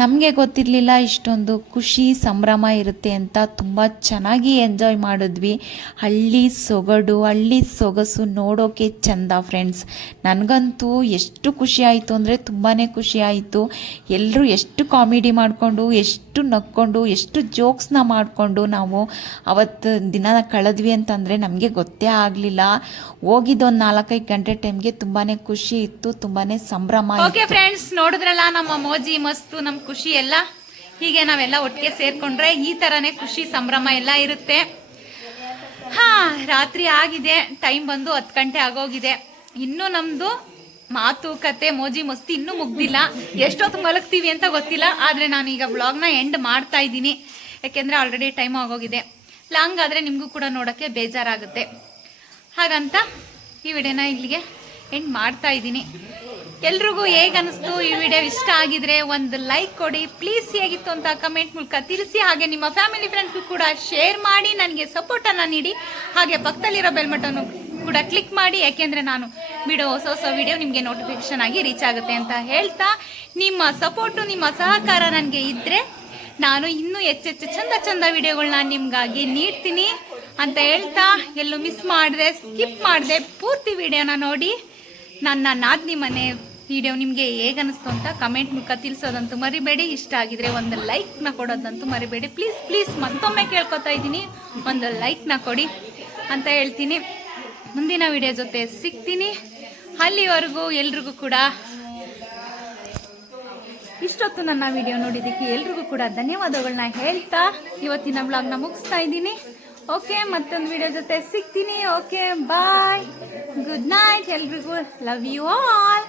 ನಮಗೆ ಗೊತ್ತಿರಲಿಲ್ಲ ಇಷ್ಟೊಂದು ಖುಷಿ ಸಂಭ್ರಮ ಇರುತ್ತೆ ಅಂತ. ತುಂಬ ಚೆನ್ನಾಗಿ ಎಂಜಾಯ್ ಮಾಡಿದ್ವಿ. ಹಳ್ಳಿ ಸೊಗಡು, ಹಳ್ಳಿ ಸೊಗಸು ನೋಡೋಕೆ ಚೆಂದ ಫ್ರೆಂಡ್ಸ್. ನನಗಂತೂ ಎಷ್ಟು ಖುಷಿ ಆಯಿತು ಅಂದರೆ ತುಂಬಾ ಖುಷಿ ಆಯಿತು. ಎಲ್ಲರೂ ಎಷ್ಟು ಕಾಮಿಡಿ ಮಾಡಿಕೊಂಡು, ಎಷ್ಟು ನಕ್ಕೊಂಡು, ಎಷ್ಟು ಜೋಕ್ಸ್ನ ಮಾಡಿಕೊಂಡು ನಾವು ಅವತ್ತು ದಿನ ಕಳೆದ್ವಿ ಅಂತಂದರೆ ನಮಗೆ ಗೊತ್ತೇ ಆಗಲಿಲ್ಲ. ಹೋಗಿದ್ದೊಂದು 4-5 ಗಂಟೆ ಟೈಮ್ಗೆ ತುಂಬಾ ಖುಷಿ ಇತ್ತು, ತುಂಬಾನೇ ಸಂಭ್ರಮ. ಓಕೆ ಫ್ರೆಂಡ್ಸ್, ನೋಡಿದ್ರಲ್ಲ ನಮ್ಮ ಮೋಜಿ ಮಸ್ತು, ನಮ್ಮ ಖುಷಿ ಎಲ್ಲ. ಹೀಗೆ ನಾವೆಲ್ಲ ಒಟ್ಟಿಗೆ ಸೇರ್ಕೊಂಡ್ರೆ ಈ ತರನೇ ಖುಷಿ ಸಂಭ್ರಮ ಎಲ್ಲ ಇರುತ್ತೆ. ರಾತ್ರಿ ಆಗಿದೆ, ಟೈಮ್ ಬಂದು 10 ಗಂಟೆ ಆಗೋಗಿದೆ. ಇನ್ನೂ ನಮ್ದು ಮಾತುಕತೆ ಮೋಜಿ ಮಸ್ತಿ ಇನ್ನೂ ಮುಗ್ದಿಲ್ಲ. ಎಷ್ಟೊತ್ತು ಮಲಗ್ತೀವಿ ಅಂತ ಗೊತ್ತಿಲ್ಲ. ಆದ್ರೆ ನಾನು ಈಗ ಬ್ಲಾಗ್ನ ಎಂಡ್ ಮಾಡ್ತಾ ಇದ್ದೀನಿ, ಯಾಕೆಂದ್ರೆ ಆಲ್ರೆಡಿ ಟೈಮ್ ಆಗೋಗಿದೆ. ಲಾಂಗ್ ಆದ್ರೆ ನಿಮಗೂ ಕೂಡ ನೋಡೋಕ್ಕೆ ಬೇಜಾರಾಗುತ್ತೆ. ಹಾಗಂತ ಈ ವಿಡಿಯೋನ ಇಲ್ಲಿಗೆ ಎಂಡ್ ಮಾಡ್ತಾ ಇದ್ದೀನಿ. ಎಲ್ರಿಗೂ ಹೇಗೆ ಅನಿಸ್ತು ಈ ವಿಡಿಯೋ? ಇಷ್ಟ ಆಗಿದ್ರೆ ಒಂದು ಲೈಕ್ ಕೊಡಿ ಪ್ಲೀಸ್. ಹೇಗಿತ್ತು ಅಂತ ಕಮೆಂಟ್ ಮೂಲಕ ತಿಳಿಸಿ. ಹಾಗೆ ನಿಮ್ಮ ಫ್ಯಾಮಿಲಿ ಫ್ರೆಂಡ್ಸ್ಗೂ ಕೂಡ ಶೇರ್ ಮಾಡಿ, ನನಗೆ ಸಪೋರ್ಟನ್ನು ನೀಡಿ. ಹಾಗೆ ಪಕ್ಕದಲ್ಲಿರೋ ಬೆಲ್ ಬಟನ್ ಕೂಡ ಕ್ಲಿಕ್ ಮಾಡಿ, ಯಾಕೆಂದರೆ ನಾನು ಬಿಡೋ ಹೊಸ ವಿಡಿಯೋ ನಿಮಗೆ ನೋಟಿಫಿಕೇಶನ್ ಆಗಿ ರೀಚ್ ಆಗುತ್ತೆ ಅಂತ ಹೇಳ್ತಾ, ನಿಮ್ಮ ಸಪೋರ್ಟು ನಿಮ್ಮ ಸಹಕಾರ ನನಗೆ ಇದ್ದರೆ ನಾನು ಇನ್ನೂ ಹೆಚ್ಚೆಚ್ಚು ಚಂದ ವಿಡಿಯೋಗಳನ್ನ ನಿಮಗಾಗಿ ನೀಡ್ತೀನಿ ಅಂತ ಹೇಳ್ತಾ, ಎಲ್ಲೂ ಮಿಸ್ ಮಾಡಿದೆ, ಸ್ಕಿಪ್ ಮಾಡಿದೆ ಪೂರ್ತಿ ವಿಡಿಯೋನ ನೋಡಿ. ನನ್ನ ನಾದಿನಿ ಮನೆ ವಿಡಿಯೋ ನಿಮಗೆ ಹೇಗನ್ನಿಸ್ತು ಅಂತ ಕಮೆಂಟ್ ಮೂಲಕ ತಿಳಿಸೋದಂತೂ ಮರಿಬೇಡಿ. ಇಷ್ಟ ಆಗಿದ್ರೆ ಒಂದು ಲೈಕ್ನ ಕೊಡೋದಂತೂ ಮರಿಬೇಡಿ ಪ್ಲೀಸ್. ಮತ್ತೊಮ್ಮೆ ಕೇಳ್ಕೊತಾ ಇದ್ದೀನಿ, ಒಂದು ಲೈಕ್ನ ಕೊಡಿ ಅಂತ ಹೇಳ್ತೀನಿ. ಮುಂದಿನ ವಿಡಿಯೋ ಜೊತೆ ಸಿಗ್ತೀನಿ. ಅಲ್ಲಿವರೆಗೂ ಎಲ್ರಿಗೂ ಕೂಡ ಇಷ್ಟೊತ್ತು ನನ್ನ ವಿಡಿಯೋ ನೋಡಿದ್ದಕ್ಕೆ ಎಲ್ರಿಗೂ ಕೂಡ ಧನ್ಯವಾದಗಳನ್ನ ಹೇಳ್ತಾ ಇವತ್ತಿನ ಬ್ಲಾಗ್ನ ಮುಗಿಸ್ತಾ ಇದ್ದೀನಿ. ಓಕೆ, ಮತ್ತೊಂದು ವಿಡಿಯೋ ಜೊತೆ ಸಿಗ್ತೀನಿ. ಓಕೆ, ಬಾಯ್, ಗುಡ್ ನೈಟ್ ಎಲ್ರಿಗೂ. Love you all.